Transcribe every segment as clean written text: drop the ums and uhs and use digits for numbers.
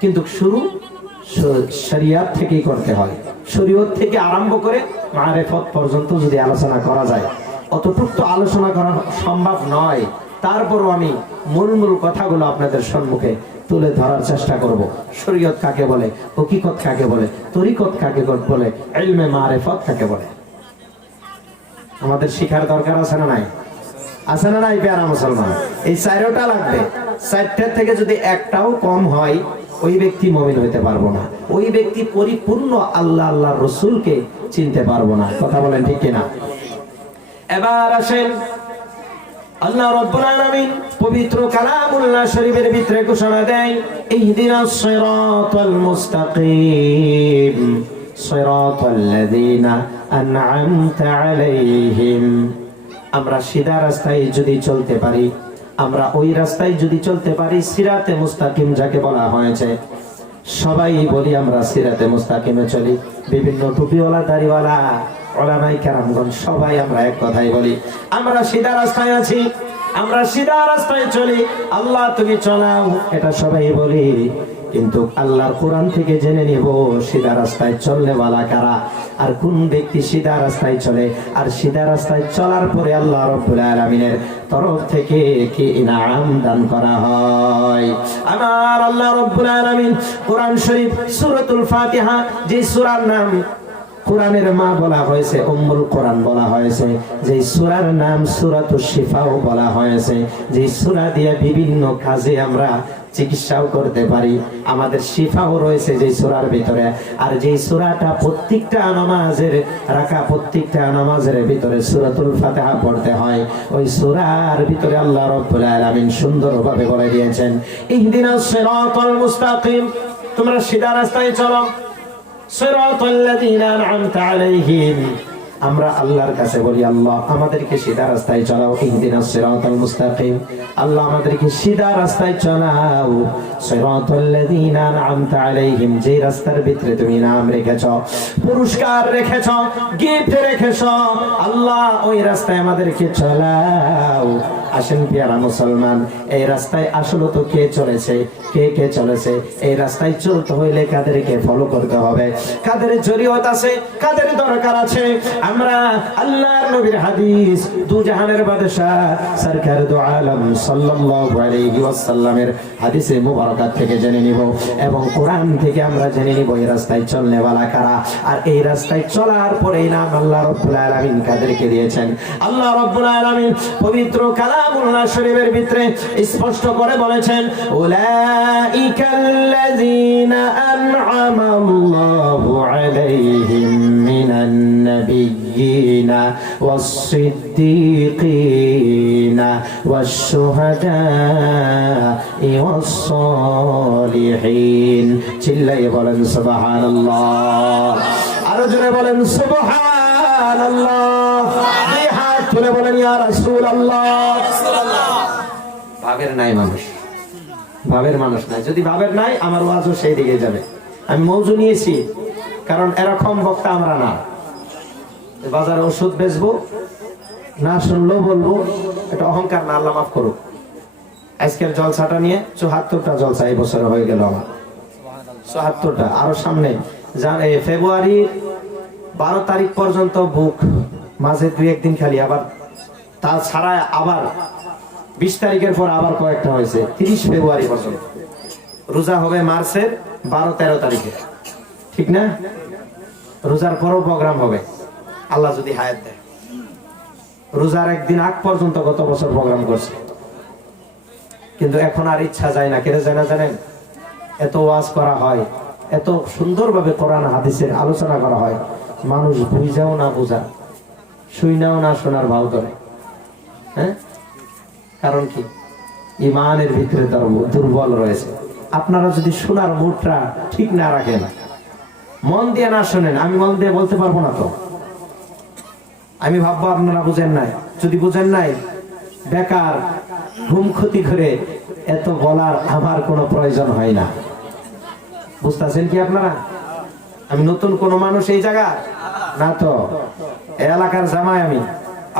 কিন্তু শুরু শরিয়ত থেকেই করতে হয়। শরীয়ত থেকে আরম্ভ করে মারিফত পর্যন্ত যদি আলোচনা করা যায়, অতটুকু তো আলোচনা করা সম্ভব নয়। তারপরও আমি মূল কথাগুলো আপনাদের সম্মুখে তুলে ধরার চেষ্টা করব। শরীয়ত কাকে বলে, হকিকত কাকে বলে, তরিকত কাকে বলে, ইলমে মারিফত কাকে বলে, আমাদের শিখার দরকার আছে না নাই? আছে না নাই প্যারা মুসলমান? এই চারটা লাগবে। চারটা থেকে যদি একটাও কম হয়, ওই ব্যক্তি মুমিন হইতে পারবো না, ওই ব্যক্তি পরিপূর্ণ আল্লাহর রাসূলকে চিনতে পারবো না। কথা বলেন ঠিক কিনা? এবার আসেন, আল্লাহ রাব্বুল আলামিন পবিত্র কালামুল্লাহ শরীফের ভিতরে ঘোষণা দেয়, ইহদিনাস সিরাতাল মুস্তাকিম সিরাতাল্লাযীনা আন'আমতা আলাইহিম। আমরা সিধা রাস্তায় যদি চলতে পারি, আমরা ওই রাস্তায় যদি চলতে পারি, সিরাতে মুস্তাকিম যাকে বলা হয়েছে, সবাই বলি আমরা সিরাতে মুস্তাকিমে চলি। বিভিন্ন টুপিওয়ালা, দাড়িওয়ালা, উলামায়ে কেরামগণ সবাই আমরা এক কথাই বলি, আমরা সিধা রাস্তায় আছি, আমরা সিধা রাস্তায় চলি, আল্লাহ তুমি চলাও, এটা সবাই বলি। কিন্তু আল্লাহর কোরআন থেকে জেনে নিব সিধা রাস্তায় চললে ওয়ালা কারা, আর কোন ব্যক্তি সিধা রাস্তায় চলে, আর সিধা রাস্তায় চলার পরে আল্লাহ রাব্বুল আলামিনের তরফ থেকে কি ইনাম দান করা হয়। আমার আল্লাহ রাব্বুল আলামিন কোরআন শরীফ সূরাতুল ফাতিহা, যে সূরার নাম কোরআনের মা বলা হয়েছে, উম্মুল কোরআন বলা হয়েছে, যে সূরার নাম সূরাতুশ শিফাও বলা হয়েছে, যে সূরা দিয়ে বিভিন্ন কাজে আমরা চিকিৎসাও করতে পারি, আমাদের শিফাও রয়েছে যে সূরার ভিতরে। আর যে সূরাটা প্রত্যেকটা নামাজের রাখা, প্রত্যেকটা নামাজের ভিতরে সূরাতুল ফাতিহা পড়তে হয়, ওই সূরার ভিতরে আল্লাহ রাব্বুল আলামিন সুন্দরভাবে বলে দিয়েছেন, ইহদিনাস সিরাতাল মুস্তাকিম, তোমরা সিধা রাস্তায় চলো, সিরাতাল্লাযীনা আন'আমতা আলাইহিম। আমরা আল্লাহর কাছে বলি, আল্লাহ আমাদেরকে সিধা রাস্তায় চলাও, ইহদিনাস সিরাতাল মুস্তাকিম, আল্লাহ আমাদেরকে সিধা রাস্তায় চলাও, সিরাতাল্লাযীনা আন'আমতা আলাইহিম, যে রাস্তার ভিতরে তুমি নাম রেখেছো, পুরস্কার রেখেছো, গিফট রেখেছো, আল্লাহ ওই রাস্তায় আমাদেরকে চলাও। আসেন পেয়ারা মুসলমান, এই রাস্তায় আসলে তো কে চলেছে, কে চলেছে? এই রাস্তায় চলতে হইলে কাদেরকে ফলো করতে হবে, কাদের জরিয়ত আছে, কাদের দরকার আছে? আমরা আল্লাহর নবীর হাদিস, দু জাহানের বাদশা সরকার দু আলম সাল্লাল্লাহু আলাইহি ওয়াসাল্লামের হাদিসে মুবারাকাত থেকে জেনে নিব, এবং কোরআন থেকে আমরা জেনে নিব এই রাস্তায় চলনে ওয়ালা কারা, আর এই রাস্তায় চলার পরে নাম আল্লাহ রাব্বুল আলামিন কাদেরকে দিয়েছেন। আল্লাহ রাব্বুল আলামিন পবিত্র কালামুল্লাহ শরীফের ভিতরে স্পষ্ট করে বলেছেন, উলাইকাল্লাযীনা আন'আমাল্লাহু আলাইহিম মিনান নাবিয়্যিনা ওয়াস-সিদ্দীকিনা ওয়াশ-শুহাদা'i ওয়াস-সালিহিন। চিল্লায়ে বলেন সুবহানাল্লাহ, আরো জোরে বলেন সুবহানাল্লাহ, দুই হাত তুলে বলেন ইয়া রাসূলুল্লাহ। ভাবের নাই মানুষ, ভাবের মানুষ নাই। যদি ভাবের নাই, আমার ওয়াজও সেই দিকে যাবে। আমি মৌজু নিয়েছি, কারণ এরকম বক্তা আমরা না। বাজারে ওষুধ বেচবো, না শুনলেও বলবো, এটা অহংকার না, আল্লাহ মাফ করুক। আজকের জলসাটা নিয়ে ৭৪টা জলসা এই বছরে হয়ে গেল আমার, ৭৪টা। আরো সামনে ফেব্রুয়ারির 12 তারিখ পর্যন্ত বুক, মাঝে ২-১ দিন খালি, আবার তাছাড়া আবার 20 তারিখের পর আবার কয়েকটা হয়েছে, 30 ফেব্রুয়ারি পর্যন্ত। রোজা হবে মার্চের 12-13 তারিখে, ঠিক না? রোজার পরও প্রোগ্রাম হবে আল্লাহ যদি হায়াত দেয়। রোজার একদিন আগ পর্যন্ত গত বছর প্রোগ্রাম করছে, কিন্তু এখন আর ইচ্ছা যায় না। কেন যায় না জানেন? এত ওয়াজ করা হয়, এত সুন্দরভাবে কোরআন হাদিসের আলোচনা করা হয়, মানুষ বুঝাও না বুঝা, শুইনাও না শোনার ভাও ধরে। হ্যাঁ, কারণ কি? ইমানের ভিতরে দুর্বল রয়েছে। আপনারা যদি শোনার মুডটা ঠিক না রাখেন, মন দিয়ে না শোনেন, আমি মন দিয়ে বলতে পারবো না তো। আমি ভাববো আপনারা বুঝেন নাই। যদি বুঝেন নাই, বেকার ঘুম ক্ষতি করে এত বলার আমার কোনো প্রয়োজন হয় না। বুঝতেছেন কি আপনারা? আমি নতুন কোন মানুষ এই জায়গা না তো, এই এলাকার জামাই আমি।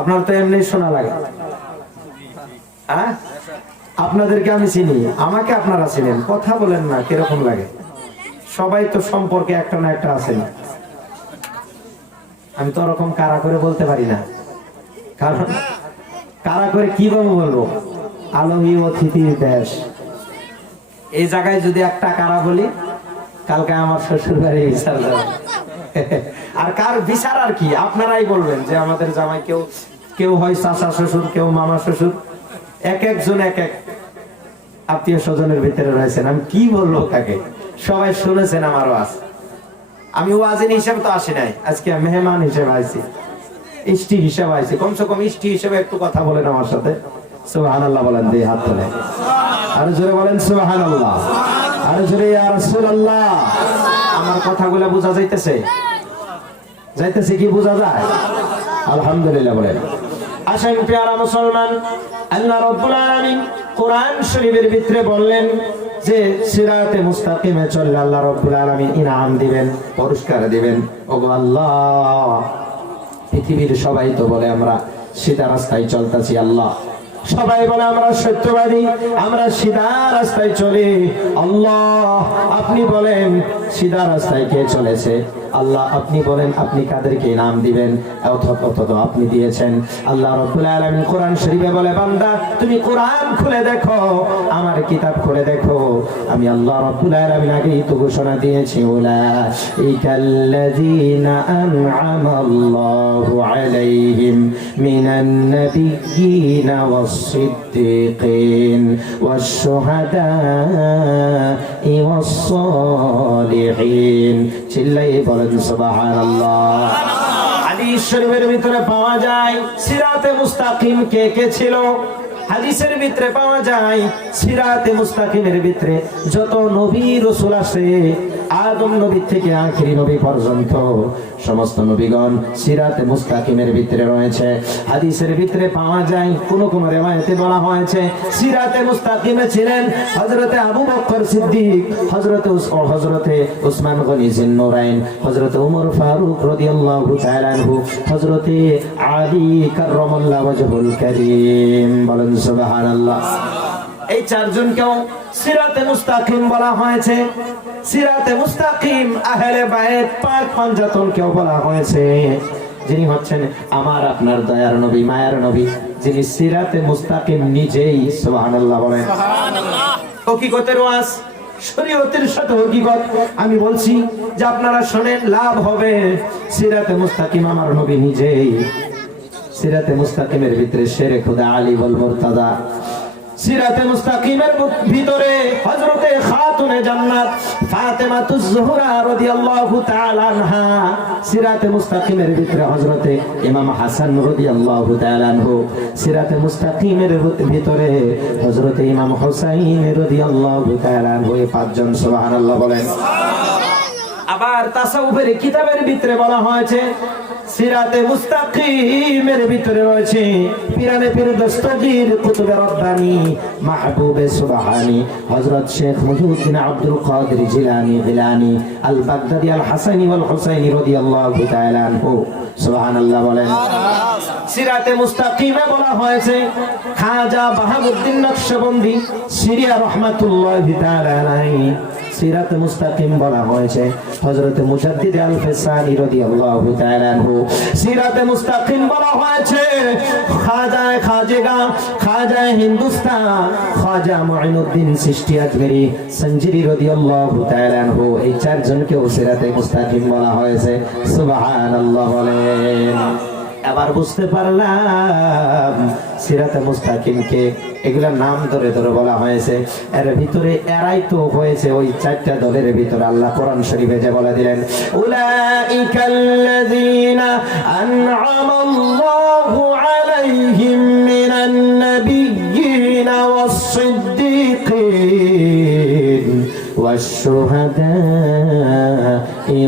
আপনার তো এমনি শোনা লাগে। আপনাদেরকে আমি চিনি, আমাকে আপনারা চিনেন, কথা বলেন না কিরকম লাগে? সবাই তো সম্পর্কে একটা না একটা আছেন। আমি তো ওরকম কারা করে বলতে পারি না, কারণ কারা করে কিভাবে বলবো? আলহী অতিথির দেশ, এই জায়গায় যদি একটা কারা বলি, কালকে আমার শ্বশুর বাড়ি বিচার যাবে। আর কার বিচার আর কি? আপনারাই বলবেন যে আমাদের জামাই কেউ কেউ হয় চাচা শ্বশুর, কেউ মামা শ্বশুর, এক একজন এক এক আত্মীয় স্বজনের ভিতরে রয়েছেন। আমি কি বলবো তাকে? সবাই শুনেছেন আমার ওয়াজ। আমি ওয়াজিন হিসেবে তো আসি নাই, আজকে মেহমান হিসেবে আইছি, ইষ্টি হিসেবে আইছি। কমসে কম ইষ্টি হিসেবে একটু কথা বলেন আমার সাথে। সুবহানাল্লাহ বলেন, দিয়ে হাত তোলে, আরো জোরে বলেন সুবহানাল্লাহ, আরো জোরে ইয়া রাসূলুল্লাহ। আমার কথাগুলো বোঝা যাইতেছে? যাইতেছে কি? বোঝা যায়? আলহামদুলিল্লাহ বলেন। আসেন প্রিয় মুসলমান, আল্লাহ রাব্বুল আলামিন কোরআন শরীফের ভিতরে বললেন যে সিরাতে মুস্তাকিমে চললে আল্লাহ রাব্বুল আলামিন ইনাম দিবেন, পুরস্কার দিবেন। ওগো আল্লাহ, পৃথিবীর সবাই তো বলে আমরা সিধা রাস্তায় চলতেছি, আল্লাহ সবাই বলে আমরা সত্যবাদী, আমরা সিধা রাস্তায় চলি। আল্লাহ আপনি বলেন সিধা রাস্তায় কে চলেছে? আল্লাহ আপনি বলেন আপনি কাদেরকে ইনাম দিবেন? অথচ আপনি দিয়েছেন। আল্লাহ রাব্বুল আলামিন কোরআন শরীফে বলে, বান্দা তুমি কোরআন খুলে দেখো, আমার কিতাব খুলে দেখো। আমি আল্লাহ রাব্বুল আলামিন আগেই তো ঘোষণা দিয়েছি, উলাইকাল্লাযীনা আন'আমাল্লাহু আলাইহিম মিনান নাবিয়্যিনা ওয়াস-সিদ্দীকিন ওয়াশ-শুহাদা'i ওয়াস-সালিহিন। চিল্লায়ে বলেন সুবহানাল্লাহ। হাদিস শরীফের ভিতরে পাওয়া যায় সিরাতে মুস্তাকিম কে কে ছিল। হাদিসের ভিতরে পাওয়া যায় সিরাতে মুস্তাকিমের ভিতরে যত নবী রাসূল আছে, আদম নবী থেকে আখিরি নবী পর্যন্ত সমস্ত নবীগণ সিরাতে মুস্তাকিমের ভিতরে রয়েছে। হাদিসের ভিতরে পাওয়া যায়, কোন কোন রিওয়ায়াতে বলা হয়েছে সিরাতে মুস্তাকিমে ছিলেন হযরতে আবু বকর সিদ্দিক, হযরতে উসমান গনি জিন্নুরাইন, হযরতে ওমর ফারুক রাদিয়াল্লাহু তাআলা আনহু, হযরতে আলী কাররামাল্লাহু ওয়াজহুল কারীম। বলেন সুবহানাল্লাহ। এই চারজনকেও সিরাতে মুস্তাকিম বলা হয়েছে। সিরাতে মুস্তাকিম আহলে বায়ত পাক পঞ্জাতনকেও বলা হয়েছে, যিনি হচ্ছেন আমার আপনার দয়ার নবী, মায়ার নবী, যিনি সিরাতে মুস্তাকিম নিজেই। সুবহানাল্লাহ বলেন। হকিকতের ওয়াজ, শরীয়তের সাথে হকিকত আমি বলছি যে আপনারা শুনেন, লাভ হবে। সিরাতে মুস্তাকিম আমার নবী নিজেই। সিরাতে মুস্তাকিমের ভিতরে শেরে খুদা আলী ওয়াল মুরতাদা, সিরাতে মুস্তাকিমের ভিতরে হযরতে খাতুনে জান্নাত ফাতেমাতুজ জোহরা রাদিয়াল্লাহু তাআলা আনহা, সিরাতে মুস্তাকিমের ভিতরে হযরতে ইমাম হাসান রাদিয়াল্লাহু তাআলা আনহু, সিরাতে মুস্তাকিমের ভিতরে হযরতে ইমাম হুসাইন রাদিয়াল্লাহু তাআলা আনহু। এই পাঁচজন সুবহানাল্লাহ বলেন। আবার তাসাউফের কিতাবের ভিতরে বলা হয়েছে সিরাতে মুস্তাকিমের ভিতরে রয়েছে পিরানে পীর দস্তগীর কুতুবে রব্বানি মাহবুবে সুবহানি হযরত শেখ মুহিউদ্দিন আব্দুল কাদের জিলানী গিলানী আল বাগদাদি আল হাসানি ওয়াল হুসাইনি রাদিয়াল্লাহু তাআলা আনহু। সুবহানাল্লাহ বলেন। সিরাতে মুস্তাকিমে বলা হয়েছে খাজা বাহাউদ্দিন নকশবন্দি সিরিয়া রাহমাতুল্লাহি তাআলা আলাইহি। সিরাতে মুস্তাকিম বলা হয়েছে হযরতে মুজাদ্দিদ আল ফিসানি রাদিয়াল্লাহু তাআলা আনহু। সিরাতে মুস্তাকিম বলা হয়েছে খাজা হিন্দুস্তান খাজা মুঈনুদ্দিন চিশতি আজমেরি সঞ্জিরি রাদিয়াল্লাহু তাআলা আনহু। এই চারজনকেও সিরাতে মুস্তাকিম বলা হয়েছে। সুবহানাল্লাহ বলেন। এবার বুঝতে পারলাম সিরাতে মুস্তাকিমকে এগুলা নাম ধরে ধরে বলা হয়েছে। এর ভিতরে এরাই তো হয়েছে ওই চারটা দলের ভিতরে। আল্লাহ কোরআন শরীফে যে বলে দিলেন, উলাইকাল্লাযীনা আন'আমাল্লাহু আলাইহিম মিনান নাবিয়্যিনা ওয়াস-সিদ্দীকিন ওয়াশ-শুহাদা'i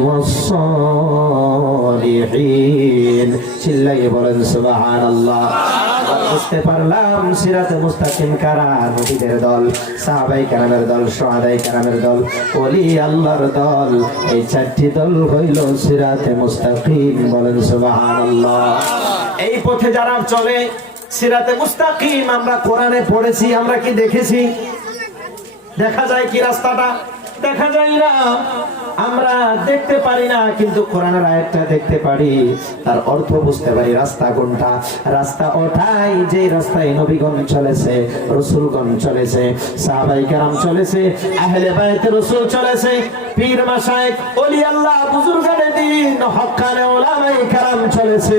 ওয়াস-সালিহিন। চিল্লাইয়ে বলেন সুবহানাল্লাহ। বুঝতে পারলাম সিরাতে মুস্তাকিম কারা? নবীদের দল, সাহাবায়ে কেরামের দল, শুহাদায়ে কেরামের দল, ওলি আল্লাহর দল। এই চারটি দল হইল সিরাতে মুস্তাকিম। বলেন সুবহানাল্লাহ। এই পথে যারা চলে সিরাতে মুস্তাকিম আমরা কোরআনে পড়েছি, আমরা কি দেখেছি? দেখা যায় কি রাস্তাটা? দেখা যায় না, আমরা দেখতে পারি না, কিন্তু কোরআনের আয়াতটা দেখতে পারি, তার অর্থ বুঝতে পারি। রাস্তা কোনটা? রাস্তা ওঠাই যে রাস্তায় নবীগণ চলেছে, রাসূলগণ চলেছে, সাহাবায়ে কেরাম চলেছে, আহলে বাইত রাসূল চলেছে, পীর মাশায়েখ ওলি আল্লাহ বুজুর্গানে দ্বীন হক্কানে উলামায়ে কেরাম চলেছে।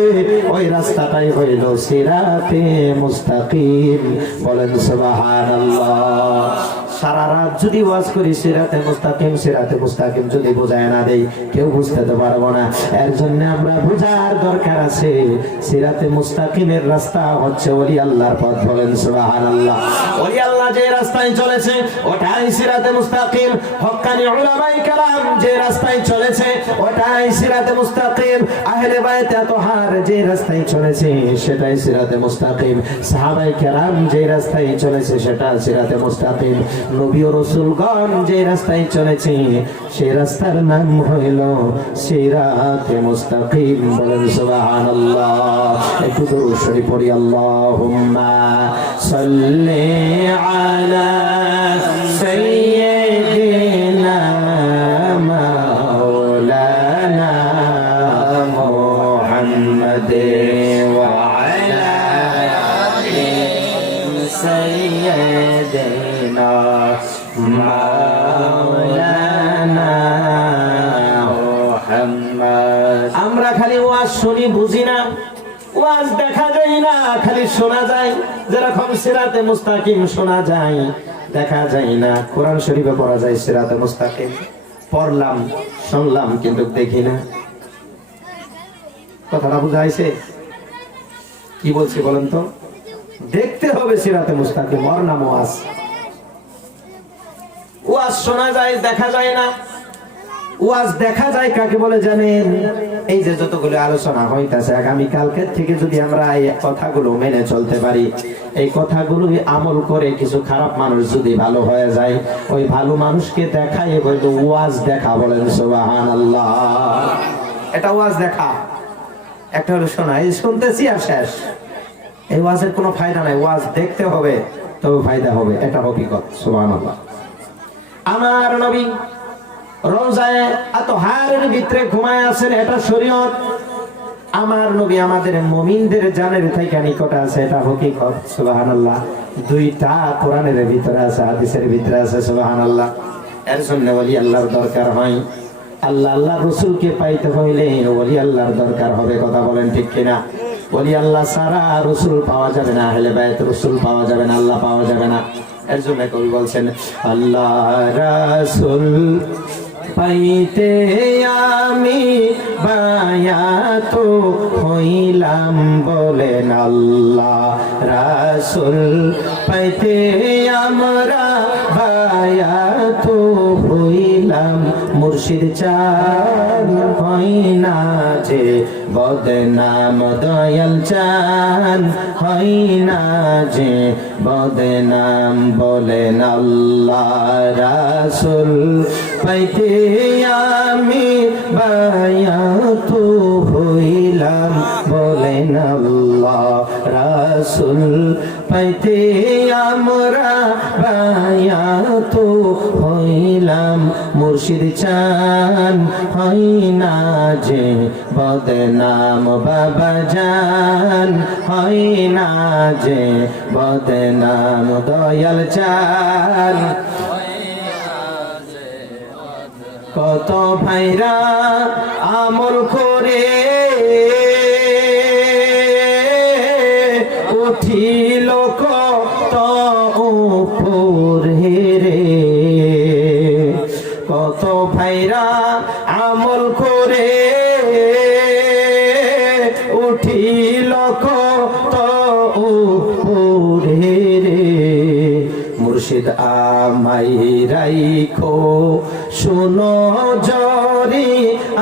ওই রাস্তাটাই হইল সিরাতে মুস্তাকিম। বলেন সুবহানাল্লাহ। সারা রাত যদি ওয়াজ করি সিরাতে মুস্তাকিম যদি বোঝায় না দেই, কেউ বুঝতে তো পারবো না। এর জন্য আমরা বোঝার দরকার আছে, সিরাতে মুস্তাকিমের রাস্তা হচ্ছে ওলি আল্লাহর পথ। বলেন সুবহানাল্লাহ। ওলি আল্লাহ যে রাস্তায় চলেছে ওটাই সিরাতে মুস্তাকিম। হক্কানি উলামায়ে কেরাম যে রাস্তায় চলেছে ওটাই সিরাতে মুস্তাকিম। আহলে বাইত তাহার যে রাস্তায় চলেছে সেটাই সিরাতে মুস্তাকিম। সাহাবায়ে কেরাম যে রাস্তায় চলেছে সেটা সিরাতে মুস্তাকিম। নবী ও রাসূলগণ যে রাস্তায় চলেছে সেই রাস্তার নাম হইল সিরাতে মুস্তাকিম। বলেন সুবহানাল্লাহ। একটু দরুদ শরীফ পড়ি। আল্লাহুম্মা সাল্লি আলা সাইয়্যিদিনা মাওলানা মুহাম্মাদিন ওয়া আলা আলি সাইয়্যিদিনা মাওলানা মুহাম্মদ। আমরা খালি ওয়াজ শুনি, বুঝি না। ওয়াজ দেখা যায় না, খালি শোনা যায়। যেরকম সিরাতে মুস্তাকিম শোনা যায়, দেখা যায় না। কোরআন শরীফে পড়া যায় সিরাতে মুস্তাকিম, পড়লাম শুনলাম কিন্তু দেখি না। কথাটা বুঝাইছে? কি বলছি বলেন তো? দেখতে হবে সিরাতে মুস্তাকিম। ওর নাম ওয়াজ। ওয়াজ শোনা যায়, দেখা যায় না। ওয়াজ দেখা যায় কাকে বলে জানেন? এই যে যতগুলো আলোচনা হইতাছে, আগামী কালকের থেকে যদি আমরা এই কথাগুলো মেনে চলতে পারি, এই কথাগুলো আমল করে কিছু খারাপ মানুষ যদি ভালো হয়ে যায়, ওই ভালো মানুষকে দেখাই বলতো ওয়াজ দেখা। বলেন সুবহানাল্লাহ। এটা ওয়াজ দেখা। একটা হলো শোনা, এই শুনতেছি আর শেষ। এই ওয়াজের কোনো ফায়দা নাই। ওয়াজ দেখতে হবে, তবে ফায়দা হবে। এটা হকিকত। সুবহানাল্লাহ। আমার নবী রওজায়ে আতহারের ভিতরে ঘুমায় আছেন, এটা শরীয়ত। আমার নবী আমাদের মুমিনদের জানের থেকে নিকটে আছে, এটা হকিকত। সুবহানাল্লাহ। দুইটা কোরআনের ভিতরে আছে, হাদিসের ভিতরে আছে। সুবহানাল্লাহ। এর জন্য ওলি আল্লাহর দরকার হয়। আল্লাহ রাসূলকে পাইতে হইলে ওলি আল্লাহর দরকার হবে। কথা বলেন ঠিক কিনা? ওলি আল্লাহ ছাড়া রাসূল পাওয়া যাবে না, আহলে বাইত রাসূল পাওয়া যাবে না, আল্লাহ পাওয়া যাবে না। এর জন্য কবি বলছেন আল্লাহ রাসূল পাইতে আমি বায়াত হইলাম। বলেন আল্লাহ রাসূল পাইতে আমরা বায়াত হইলাম। মুর্শিদ চান হয় না যে বদনাম, দয়াল চান হয় না যে বদনাম। বলেন আল্লাহ রাসূল পাইতে আমি বায়াত হইলাম। বলেন আল্লাহ রাসূল পাইতে আমরা বায়াত হইলাম। মুর্শিদ চান হয় না যে বদনাম, বাবা জান হয় না যে বদনাম, দয়াল চান। কত ভাইরা আমল করে উঠিল কত উপরে রে। কত ভাইরা আমল করে উঠিল কত উপরে রে। মুর্শিদ আমাই রাইখো শুনো জরি,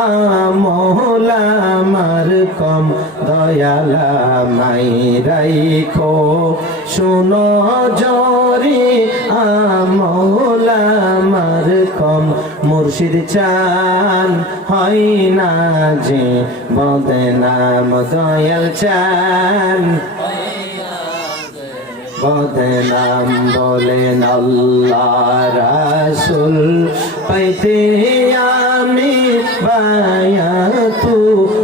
আমল আমার কম, দয়াল আমাই রাইখো শুনো জরি, আমল আমার কম। মুর্শিদ চান হয় না যে বদনাম, দয়াল চান বদনাম বলেন আল্লাহ রাসূল পাইতে আমি বায়াত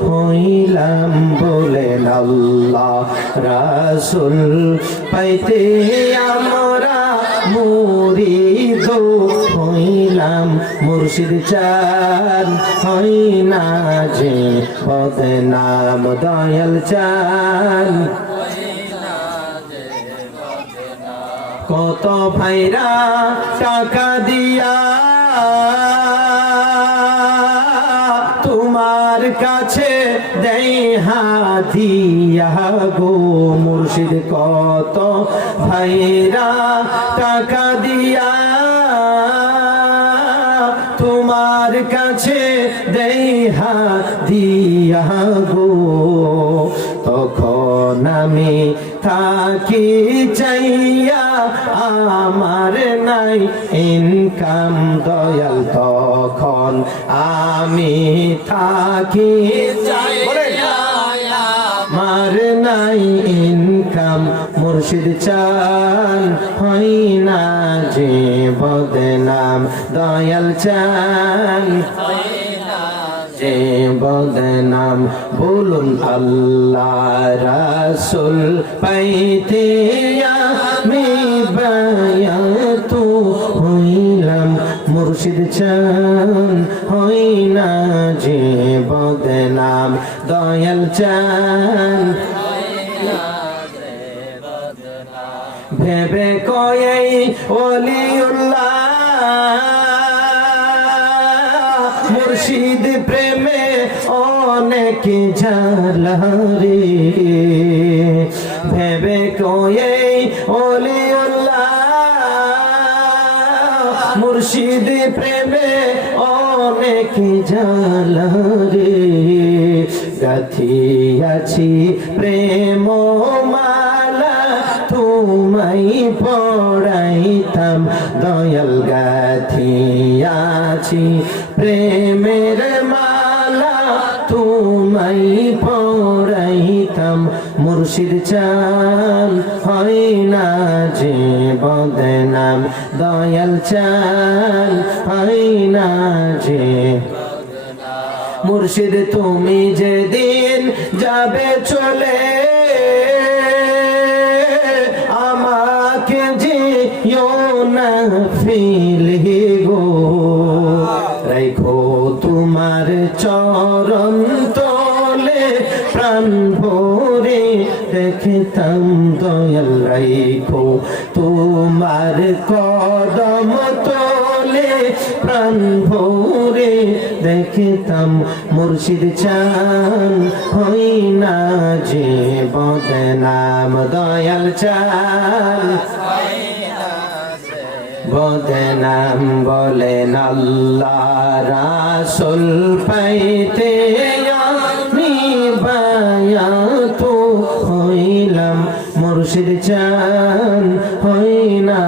হইলাম বলেন আল্লাহ রাসূল পাইতে আমরা মুরিদ হইলাম মুর্শিদ চান হই না যে বদনাম দয়াল চান কত ভাইরা টাকা দিয়া তোমার কাছে দেই হাদিয়া গো মুর্শিদ কত ভাইরা টাকা দিয়া তোমার কাছে দেই হাদিয়া গো তখন আমি থাকি চাইয়া আমার নাই ইনকাম দয়াল তখন আমি থাকি চাইয়া আমার নাই ইনকাম মুর্শিদ চান হই না যে বদনাম দয়াল চান যে বদনাম বলুন আল্লাহ রাসূল পাইতে আমি বায়াত হইলাম মুর্শিদ চান হই না যে বদনাম দয়াল চান ভেবে কয়ে ওলিউল্লাহ মুর্শিদ প্রেমে অনেক জ্বালা রে ভেবে কয়ে ওলিউল্লাহ মুর্শিদ প্রেমে অনেক জ্বালা রে গাথিয়াছি প্রেম মালা তোমায় পড়াইতাম দয়াল গাথিয়াছি প্রেমের মালা তোমায় পড়াইতাম মুর্শিদ চান হয় না যে বদনাম দয়াল চান হয় না যে মুর্শিদ তুমি যেদিন যাবে চলে আমাকে যেও না ফেলে গো রাখো তোমার চরণ তলে প্রাণ ভরে দেখতাম দয়াল রাখো তোমার কদম তলে প্রাণ ভরে দেখতাম মুর্শিদ চান হই না যে বদনাম দয়াল চান বদনাম বলেন আল্লাহ রাসূল পাইতে আমি বায়াত হইলাম মুর্শিদ চান হই না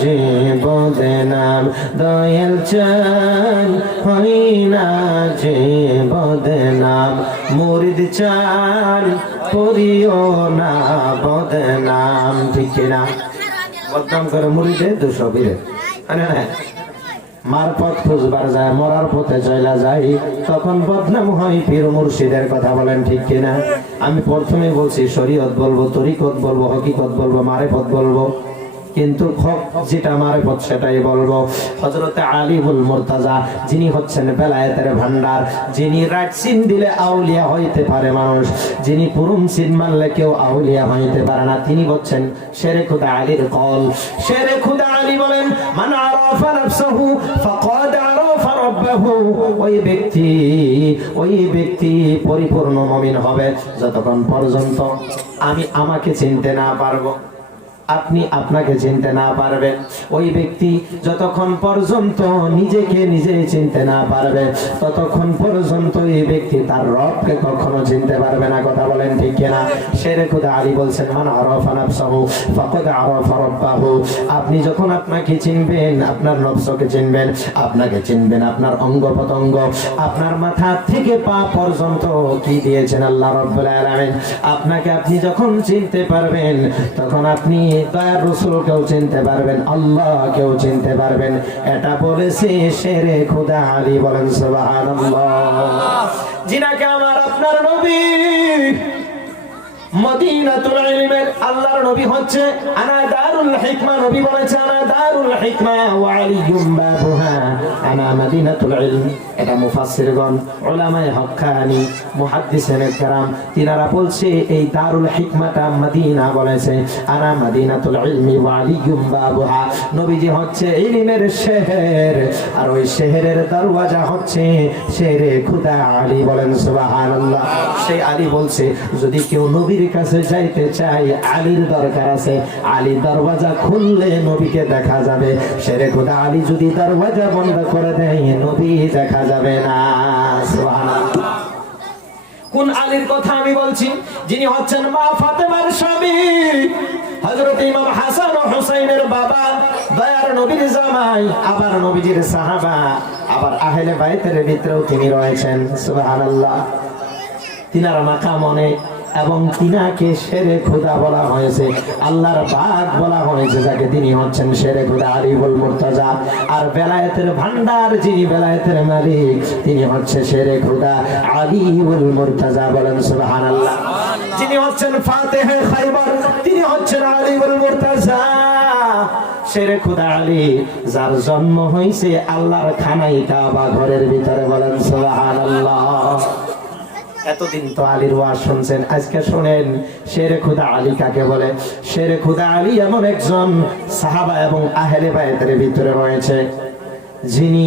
যে বদনাম দয়াল চান হই না যে বদনাম মুরিদ চান করিও না বদনাম ঠিক না বদনাম করে মুরিদে দুশো বীরে মার পথ খুঁজবার যায় মরার পথে চলা যায় তখন বদনাম হয় পীর মুর্শিদের কথা বলেন ঠিক কিনা আমি প্রথমে বলছি শরীয়ত বলবো তরিকত বলবো হকিকত বলবো মারেফত বলবো কিন্তু যেটা মারেফত সেটাই বলবো হযরতে আলিমুল মুর্তাজা যিনি হচ্ছেন বেলায়েতের ভান্ডার যিনি রাইট সিন দিলে আউলিয়া হইতে পারে মানুষ যিনি পুরুম সিন মারলে কেউ আউলিয়া হইতে পারে না তিনি হচ্ছেন শেরে খুদা আলীর কল শেরে খুদা আলী বলেন মান আরাফা নাফসাহু ফাকাদ আরাফা রাব্বাহু ওই ব্যক্তি পরিপূর্ণ মুমিন হবে যতক্ষণ পর্যন্ত আমি আমাকে চিনতে না পারবো আপনি আপনাকে চিনতে না পারবেন ওই ব্যক্তি যতক্ষণ পর্যন্ত নিজেকে নিজে চিনতে না পারবে ততক্ষণ পর্যন্ত এই ব্যক্তি তার রবকে কখনো চিনতে পারবে না কথা বলেন ঠিক কিনা শেরে খুদা আলী বলছেন মান আরাফা নাফসাহু ফাকাদ আরাফা রাব্বাহু আপনি যখন আপনাকে চিনবেন আপনার নফসকে চিনবেন আপনাকে চিনবেন আপনার অঙ্গ প্রত্যঙ্গ আপনার মাথা থেকে পা পর্যন্ত কি দিয়েছেন আল্লাহ রাব্বুল আলামিন আপনাকে আপনি যখন চিনতে পারবেন তখন আপনি দয়ার রাসূলকেও চিনতে পারবেন, আল্লাহকেও চিনতে পারবেন। এটা বলেছে শেরে খোদা আলী। বলেন সুবহানাল্লাহ। যিনাকে আমার আপনার নবী মদিনাতুল ইলমের আল্লাহর নবী হচ্ছে আনা দারুল হিকমা। নবী বলেছে আনা দারুল হিকমা ওয়া আলিয়ুম বাবুহা আনা মদিনাতুল ইলম। এটা মুফাসসিরগণ, উলামায়ে হক্কানি, মুহাদ্দিসিনে কেরাম তিনারা বলছে এই দারুল হিকমাটা মদিনা বলেছে আনা মদিনাতুল ইলমি ওয়া আলিয়ুম বাবুহা। নবীজি হচ্ছে ইলমের শহর আর ওই শহরের দরওয়াজা হচ্ছে শেরে খোদা আলী। বলেন সুবহানাল্লাহ। সেই আলী বলছে যদি কেউ নবীর কাছে যাইতে চাই আলীর দরকার আছে। আলী দরওয়াজা খুললে নবীকে দেখা যাবে। শেরে খোদা আলী যদি দরওয়াজা বন্ধ করে দেয় নবী দেখা যাবে না। সুবহানাল্লাহ। কোন আলীর কথা আমি বলছি? যিনি হচ্ছেন মা ফাতেমার স্বামী, হযরত ইমাম হাসান ও হুসাইনের বাবা, দয়ার নবীর জামাই, আবার নবীজির সাহাবা, আবার আহলে বাইতের ভিতরেও তিনি রয়েছেন। সুবহানাল্লাহ। তিনার মাকাম অনেক এবং তিনাকে শেরে খোদা বলা হয়েছে, আল্লাহর বাগ বলা হয়েছে, যাকে তিনি হচ্ছেন শেরে খোদা আলিউল মুর্তাজা। আর বেলায়েতের ভান্ডার যিনি বেলায়েতের মালিক তিনি হচ্ছে শেরে খোদা আলিউল মুর্তাজা। বলেন সুবহানাল্লাহ। যিনি হচ্ছেন ফাতেহে খাইবার তিনি হচ্ছেন আলিউল মুর্তাজা। শেরে খোদা আলী যার জন্ম হয়েছে আল্লাহর খানাই কাবা ঘরের ভিতরে। বলেন সুবহানাল্লাহ। এতদিন তো আলীর ওয়াজ শুনছেন, আজকে শুনেন শেরে খোদা আলী কাকে বলে। শেরে খোদা আলী এমন একজন সাহাবা এবং আহলে বাইতের ভিতরে রয়েছে যিনি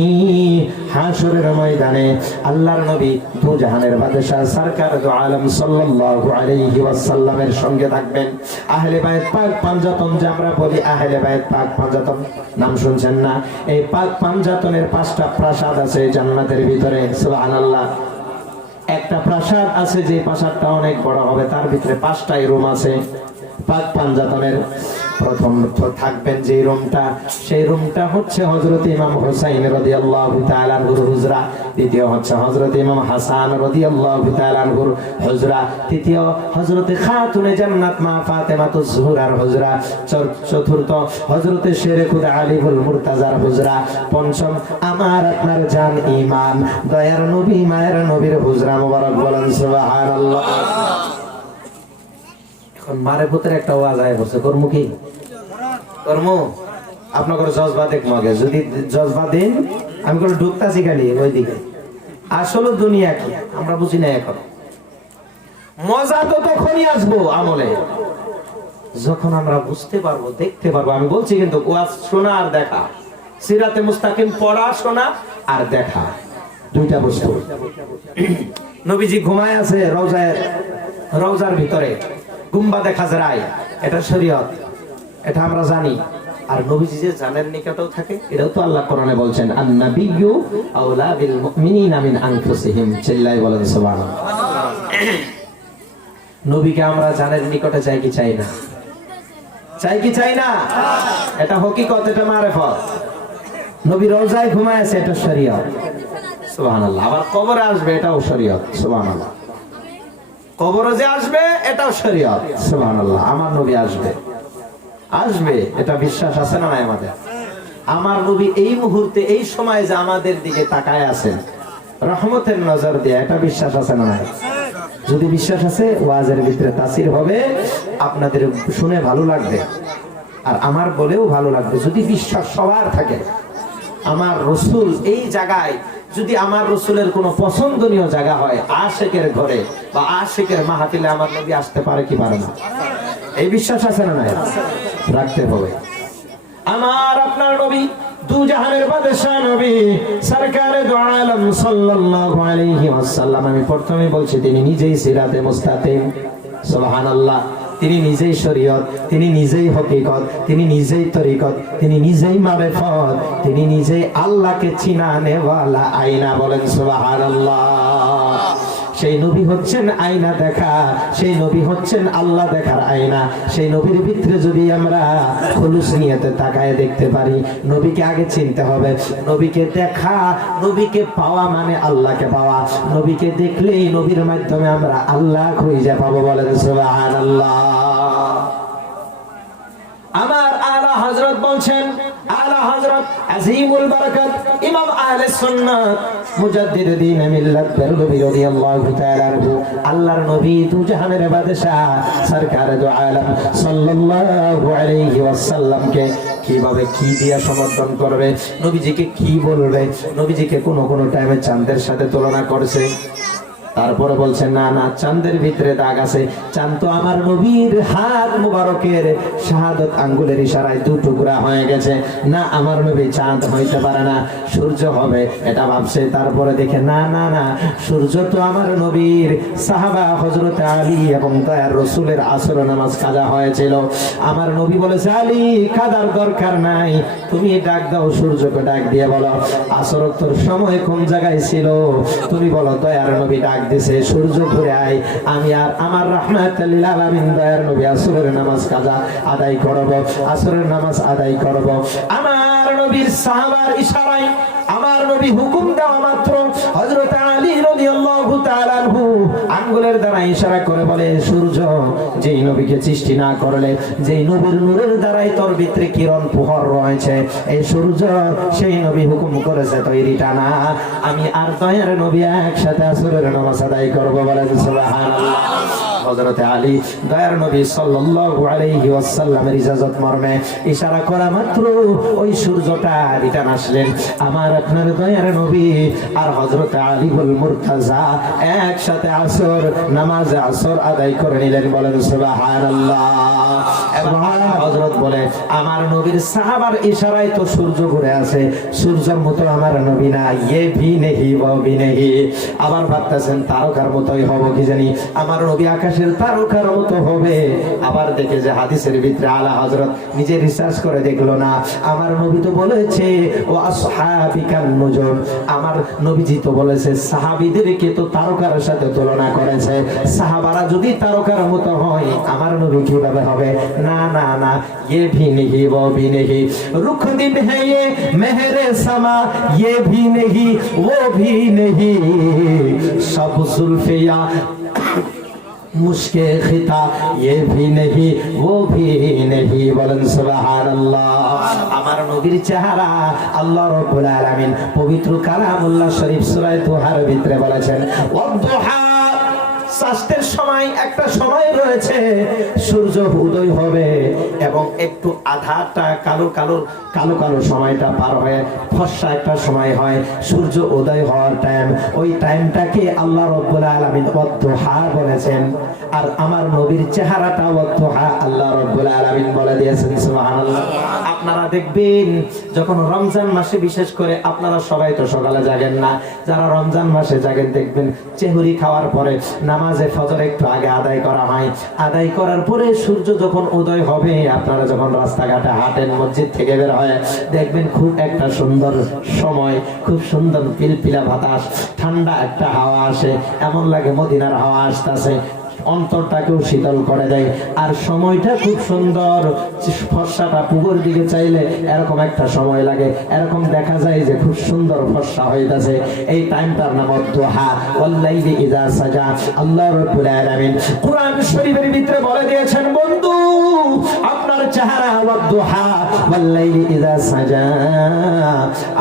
হাসরের ময়দানে আল্লাহর নবী দু জাহানের বাদশা সরকার দু আলম সাল্লাল্লাহু আলাইহি ওয়াসাল্লামের সঙ্গে থাকবেন। আহলে বাইত পাক পাঞ্জাতন, যে আমরা বলি আহলে বাইত পাক পাঞ্জাতন, নাম শুনছেন না? এই পাক পাঞ্জাতনের 5টা প্রাসাদ আছে জান্নাতের ভিতরে। সুবহানাল্লাহ। একটা প্রাসাদ আছে যে প্রাসাদটা অনেক বড় হবে, তার ভিতরে 5টাই রুম আছে। পাক পাঞ্জাতনের প্রথম থাকবেন যে রুমটা, সেই রুমটা হচ্ছে হযরত ইমাম হুসাইন রাদিয়াল্লাহু তাআলা আনহুর হুজরা। দ্বিতীয় হচ্ছে হযরত ইমাম হাসান রাদিয়াল্লাহু তাআলা আনহুর হুজরা। তৃতীয় হযরত খাতুনে জান্নাত মা ফাতেমাতুজ জোহরার হুজরা। চতুর্থ হযরত শেরে খোদা আলিউল মুর্তাজার হুজরা। পঞ্চম আমার আপনার জান ইমাম দয়ার নবী মায়ের নবীর হুজরা মোবারক। বলেন সুবহানাল্লাহ। এখন মারে পুত্রের একটা ওয়াজ আয় বসে কর্ম কি কর্ম আপনাদের জজবা দেখ মগে যদি জজবা দেন আমি কোনো ঢুকতাছি খালি ওইদিকে। আসলে দুনিয়া কি আমরা বুঝি না এখন। মজা তো তখনই আসবো আমলে যখন আমরা বুঝতে পারবো, দেখতে পারবো। আমি বলছি কিন্তু ওয়াজ শোনা আর দেখা, সিরাতে মুস্তাকিম পড়া, শোনা আর দেখা, দুইটা বস্তু। নবীজি ঘুমায় আছে রওজার ভিতরে, গুম্বাদে খাজরায়, এটা শরীয়ত, এটা আমরা জানি। আর নবীজি যে জানের নিকটেও থাকে এটাও তো আল্লাহ কোরআনে বলছেন আন-নাবিয়্যু আওলা বিল মুমিনিনা মিন আনফুসিহিম। চিল্লায় বলেন সুবহানাল্লাহ। নবীকে আমরা জানের নিকটে চাই কি চাই না? চাই কি চাই না? এটা হকিকত, এটা মারেফত। নবী রওজায় ঘুমায় আছে, এটা শরীয়ত। সুবহানাল্লাহ। আবার কবরে আসবে, এটাও শরীয়ত। সুবহানাল্লাহ। কবরে যে আসবে এটাও শরীয়ত। সুবহানাল্লাহ। আমার নবী আসবে, এটা বিশ্বাস আছে না নাই আমাদের? আমার নবী এই মুহূর্তে এই সময় যে আমাদের দিকে তাকায় আছেন রহমতের নজর দিয়ে, এটা বিশ্বাস আছে না নাই? যদি বিশ্বাস আছে ওয়াজের ভিতরে তাসির হবে, আপনাদের শুনে ভালো লাগবে আর আমার বলেও ভালো লাগবে। যদি বিশ্বাস সবার থাকে আমার রাসূল এই জায়গায়, যদি আমার রাসূলের কোনো পছন্দনীয় জায়গা হয় আশিকের ঘরে বা আশিকের মাহফিলে, আমার নবী আসতে পারে কি পারে না? এই বিশ্বাস আছে না নাই? রাখতে হবে। আমার আপনার নবী দু জাহানের বাদশা নবী সরকারে দু আলম সাল্লাল্লাহু আলাইহি ওয়াসাল্লাম। আমি প্রথমে বলছি তিনি নিজেই সিরাতে মুস্তাকিম। সুবহানাল্লাহ। তিনি নিজেই শরীয়ত, তিনি নিজেই হকিকত, তিনি নিজেই তরিকত, তিনি নিজেই মারিফত, তিনি নিজেই আল্লাহকে চিনানে ওয়ালা আয়না। বলেন সুবহানাল্লাহ। সেই নবী হচ্ছেন আয়না দেখা, সেই নবী হচ্ছেন আল্লাহ দেখার আয়না। সেই নবীর ভিতরে যদি আমরা খুলুস নিয়তে তাকায় দেখতে পারি, নবীকে আগে চিনতে হবে। নবীকে দেখা, নবীকে পাওয়া মানে আল্লাহকে পাওয়া। নবীকে দেখলেই নবীর মাধ্যমে আমরা আল্লাহ খুঁজে পাবো। বলেন সুবহানাল্লাহ। আমার আলা হযরত বলছেন, আলা হযরত আজিমুল বারাকাত ইমাম আহলে সুন্নাত মুজাদ্দিদ দ্বীন মিল্লাত বেরলভী রাদিয়াল্লাহু তাআলা আনহু, আল্লাহর নবী দু জাহানের বাদশা সরকার দু আলম সাল্লাল্লাহু আলাইহি ওয়াসাল্লামকে কিভাবে কি দিয়া সমর্থন করবে, নবীজিকে কি বলবে, নবীজিকে কোন কোন টাইমে চাঁদের সাথে তুলনা করছে। তারপরে বলছেন না না, চাঁদের ভিতরে দাগ আছে, চাঁদ তো আমার নবীর হাত মুবারকের শাহাদত আঙ্গুলের ইশারায় দু টুকরা হয়ে গেছে, না আমার নবী চাঁদ হইতে পারে না, সূর্য হবে এটা ভাবছে। তারপরে দেখে না না না, সূর্য তো আমার নবীর সাহাবা হযরত আলী এবং দয়ার রাসূলের আসর নামাজ কাজা হয়েছিল। আমার নবী বলেছে, আলী কাদার দরকার নাই, তুমি ডাক দাও, সূর্যকে ডাক দিয়ে বলো আসর তোর সময় কোন জায়গায় ছিল, তুমি বলো দয়ার নবী ডাক দিছে, সূর্য ঘুরে আয়, আমি আর আমার রাহমাতুল লিল আলামিন দয়ার নবী আসরের নামাজ কাজা আদায় করব, আসরের নামাজ আদায় করব। আমার নবীর সাহাবার ইশারায় আমার নবী হুকুম দেওয়া মাত্র হযরত আলী রাদিয়াল্লাহু তাআলা আনহু আঙ্গুলের দ্বারা ইশারা করে বলে, সূর্য যেই নবীকে সৃষ্টি না করলে, যেই নবীর নূরের দ্বারাই তোর ভিতরে কিরণ প্রহর রয়েছে, এই সূর্য সেই নবী হুকুম করেছে তৈরি টানা, আমি আর দয়ার নবী একসাথে আসরের নামাজ আদায় করব। বলেন সুবহানাল্লাহ। হযরত আলী দয়ার নবী সাল্লাল্লাহু আলাইহি ওয়াসাল্লামের ইজাজত মর্মে ইশারা করা মাত্র ওই সূর্যটা রিটার্ন আসলেন। আমার আপনার দয়ার নবী আর হযরত আলীউল মুরতাজা একসাথে আসর নামাজে আসর আদায় করে নিলেন। বলেন সুবহানাল্লাহ। এবং হযরত বলে, আমার নবীর সাহাবার ইশারায় তো সূর্য ঘুরে আছে, সূর্যের মতো আমার নবী না, ইয়ে ভি নেহি ও ভি নেহি। আবার ভাবতেছেন তারকার মতোই হব কি জানি, আমার নবী আকাশের তারকার মতো হবে। আবার দেখে যে হাদিসের ভিতরে আলা হযরত নিজে রিসার্চ করে দেখলো না, আমার নবী তো বলেছে ও আসহাবিকান নুজুম, আমার নবীজি তো বলেছে সাহাবীদেরকে তো তারকার সাথে তুলনা করেছে, সাহাবারা যদি তারকার মতো হয় আমার নবী কিভাবে হবে? না না না, ये भी नहीं वो भी नहीं, रुख दिन है ये मेहरे समा, ये भी नहीं वो भी नहीं, सब जुल्फिया मुश्के खिता, ये भी नहीं वो भी नहीं। বলেন সুবহানাল্লাহ। আমার নবীর চেহারা আল্লাহ রাব্বুল আলামিন পবিত্র কালামুল্লাহ শরীফ সূরা দুহার ভিতরে বলেছেন, ওয়াদুহা, সাস্তের সময় একটা সময় রয়েছে, সূর্য উদয় হবে এবং একটু আধাটা কালো কালো কালো কালো সময়টা পার হয়ে ফর্সা একটা সময় হয়, সূর্য উদয় হওয়ার টাইম, ওই টাইমটাকে আল্লাহ রাব্বুল আলামিন ওয়াদুহা বলেছেন। আর আমার নবীর চেহারাটা ওয়াদুহা আল্লাহ রাব্বুল আলামিন বলে দিয়েছেন। সুবহানাল্লাহ। আপনারা দেখবেন যখন রমজান মাসে, বিশেষ করে আপনারা সবাই তো সকালে জাগেন না, যারা রমজান মাসে জাগেন দেখবেন সেহরি খাওয়ার পরে নামাজে ফজর একটু আগে আদায় করা হয়, আদায় করার পরে সূর্য যখন উদয় হবে, আপনারা যখন রাস্তাঘাটে হাঁটেন, মসজিদ থেকে বের হয়, দেখবেন খুব একটা সুন্দর সময়, খুব সুন্দর পিলপিলা বাতাস, ঠান্ডা একটা হাওয়া আসে, এমন লাগে মদিনার হাওয়া আসতেছে, অন্তরটাকেও শীতল করে দেয়। আর সময়টা খুব সুন্দর, ফর্সাটা পূর্বের দিকে চাইলে এরকম একটা সময় লাগে, এরকম দেখা যায় যে খুব সুন্দর ফর্সা হইতাছে, এই টাইমটার নাম দুহা। ওয়াল্লাইলি ইযা সাজা, আল্লাহ রাব্বুল আলামিন কুরআন শরীফের ভিতরে বলে দিয়েছেন, বন্ধু আপনার চেহারা ওয়াদুহা ওয়াল্লাইলি ইযা সাজা,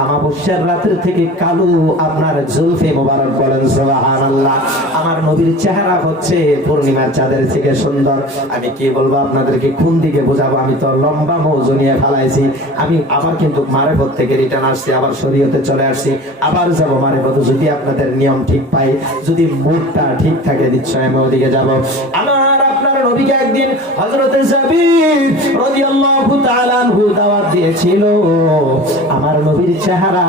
আমাবস্যার রাতের থেকে কালো আপনার জুলফে মোবারক। বলেন সুবহানাল্লাহ। আমার নবীর চেহারা হচ্ছে পূর্ণিমার চাঁদের থেকে সুন্দর। আমি কি বলবো আপনাদেরকে, কোন দিকে বোঝাবো? আমি তো লম্বা মৌজু নিয়ে ফেলাইছি, আমি আবার কিন্তু মারেফত থেকে রিটার্ন আসছি, আবার শরীয়তে চলে আসছি, আবার যাবো মারেফত। যদি আপনাদের নিয়ম ঠিক পাই, যদি মুডটা ঠিক থাকে, নিশ্চয় আমি ওদিকে যাবো। আমার আপনার নবীকে একদিন হযরত জাবির রাদিয়াল্লাহু তাআলা আনহু দাওয়াত দিয়েছিল। আমার নবীর চেহারা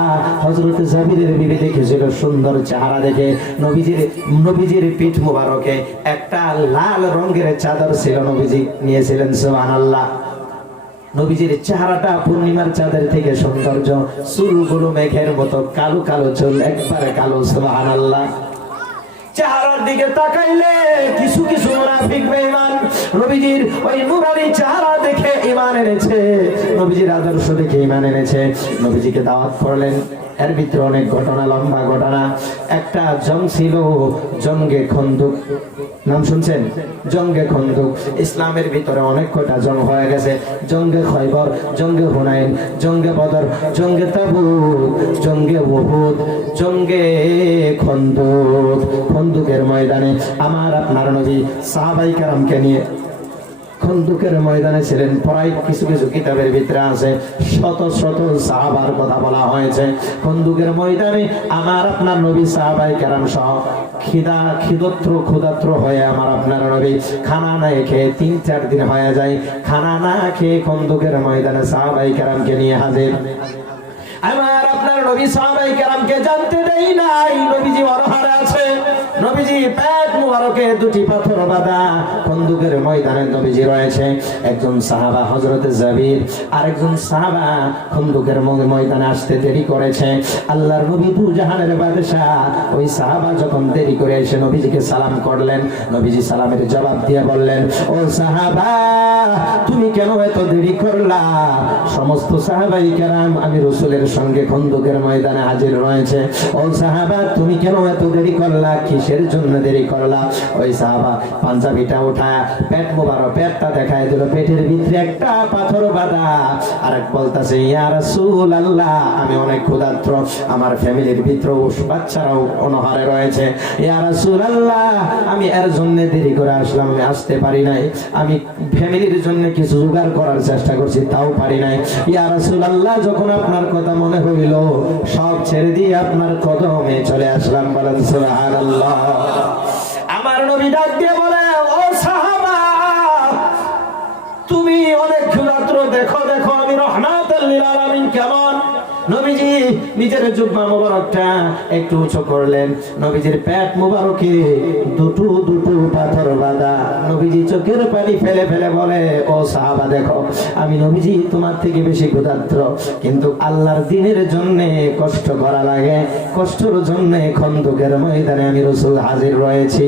হযরত জাবিরের বিবি দেখেছিল, সুন্দর চেহারা দেখে নবীজির পিঠ মুবারকে একটা লাল রঙের চাদর ছিল, নবীজি নিয়েছিলেন। সুবহানাল্লাহ। নবীজির চেহারাটা পূর্ণিমার চাঁদের থেকে সৌন্দর্য, চুলগুলো মেঘের মতো কালো কালো চুল, একবারে কালো। সুবহানাল্লাহ। চেহারার দিকে তাকাইলে কিছু কিছু মুনাফিক বেঈমান নবীজির ওই নূরানি চেহারা দেখে ঈমান এনেছে, নবীজির আদর্শ দেখে ঈমান এনেছে, নবীজিকে দাওয়াত করলেন। এর ভিতরে অনেক ঘটনা, লম্বা ঘটনা। একটা জং ছিল জঙ্গে খন্দক, নাম শুনছেন? জঙ্গে খন্দক। ইসলামের ভিতরে অনেক কয়টা জং হয়ে গেছে। জঙ্গে খয়বর, জঙ্গে হুনাইন, জঙ্গে বদর, জঙ্গে তাবুক, জঙ্গে উহুদ, জঙ্গে খন্দক। খন্দকের ময়দানে আমার আপনার নবী সাহাবায়ে কেরামকে নিয়ে খন্দকের ময়দানে ছিলেন। প্রায় কিছু কিছু কিতাবের ভিতরে আছে শত শত সাহাবার কথা বলা হয়েছে। খন্দকের ময়দানে আমার আপনার নবী সাহাবায়ে কেরাম সহ ক্ষুধার্ত হয়ে আমার আপনার নবী খানা না খেয়ে 3-4 দিন হয়ে যায়। খানা না খেয়ে খন্দকের ময়দানে সাহাবায়ে কেরামকে নিয়ে হাজির। আমার আপনার নবী সাহাবায়ে কেরামকে জানতে দেই নাই নবীজি অরহারে আছে। নবীজি পেট মুবারকে 2টি পাথর বাঁধা খন্দকের ময়দানে নবীজি রয়েছে। একজন সাহাবা হযরত জাবির, আরেকজন সাহাবা খন্দকের ময়দানে আসতে দেরি করেছে। আল্লাহর নবী দু জাহানের বাদশা ওই সাহাবা যখন দেরি করে এসে নবীজিকে সালাম করলেন, নবীজি সালামের জবাব দিয়ে বললেন, ও সাহাবা তুমি কেন এত দেরি করলা? সমস্ত সাহাবায়ে কেরাম আমি রাসূলের সঙ্গে খন্দকের ময়দানে হাজির রয়েছে। ও সাহাবা তুমি কেন এত দেরি করলা? কিসের জন্য দেরি করলা? ওই সাহাবা পাঞ্জাবিটা উঠায় পেট মোবারক, পেটটা দেখায় দিল, পেটের ভিতরে একটা পাথর বাঁধা। আরেক বলতাছে, ইয়া রাসূলুল্লাহ আমি অনেক ক্ষুধার্ত, আমার ফ্যামিলির ভিতরে বাচ্চারাও অনাহারে রয়েছে। ইয়া রাসূলুল্লাহ আমি এর জন্য দেরি করে আসলাম, আমি আসতে পারি নাই। আমি ফ্যামিলির জন্য কিছু জোগাড় করার চেষ্টা করছি, তাও পারি নাই। ইয়া রাসূলুল্লাহ যখন আপনার কথা মনে হইল সব ছেড়ে দিয়ে আপনার কদমে চলে আসলাম। বলেন সুবহানাল্লাহ। আমার নবী ডাক দিয়ে বলে, ও সাহাবা তুমি অনেক ক্ষুধার্ত, দেখো দেখো আমি রাহমাতুল লিল আলামিন কেমন। নবীজি নিজের জুব্বা মোবারকটা একটু উঁচু করলেন। নবীজির পেট মোবারকে দুটো পাথর বাঁধা। নবীজি চোখের পানি ফেলে ফেলে বলে, ও সাহাবা দেখো আমি নবীজি তোমার থেকে বেশি ক্ষুধার্ত, কিন্তু আল্লাহর দ্বীনের জন্য কষ্ট করা লাগে, কষ্টের জন্য খন্দকের ময়দানে আমি রাসূল হাজির রয়েছি।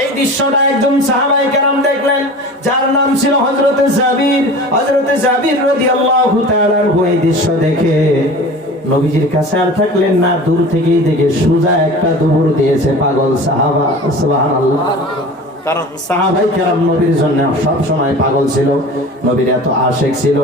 এই দৃশ্যটা একজন সাহাবায়ে কেরাম দেখলেন, যার নাম ছিল হযরতে জাবির। হযরতে জাবির রাদিয়াল্লাহু তাআলা ওই দৃশ্য দেখে নবীজির কাছে আর থাকলেন না, দূর থেকেই দেখে সোজা একটা দৌড় দিয়েছে পাগল সাহাবা। সুবহানাল্লাহ। কারণ সাহাবায়ে কেরাম নবীর জন্য সব সময় পাগল ছিল, নবীর এত আশিক ছিল।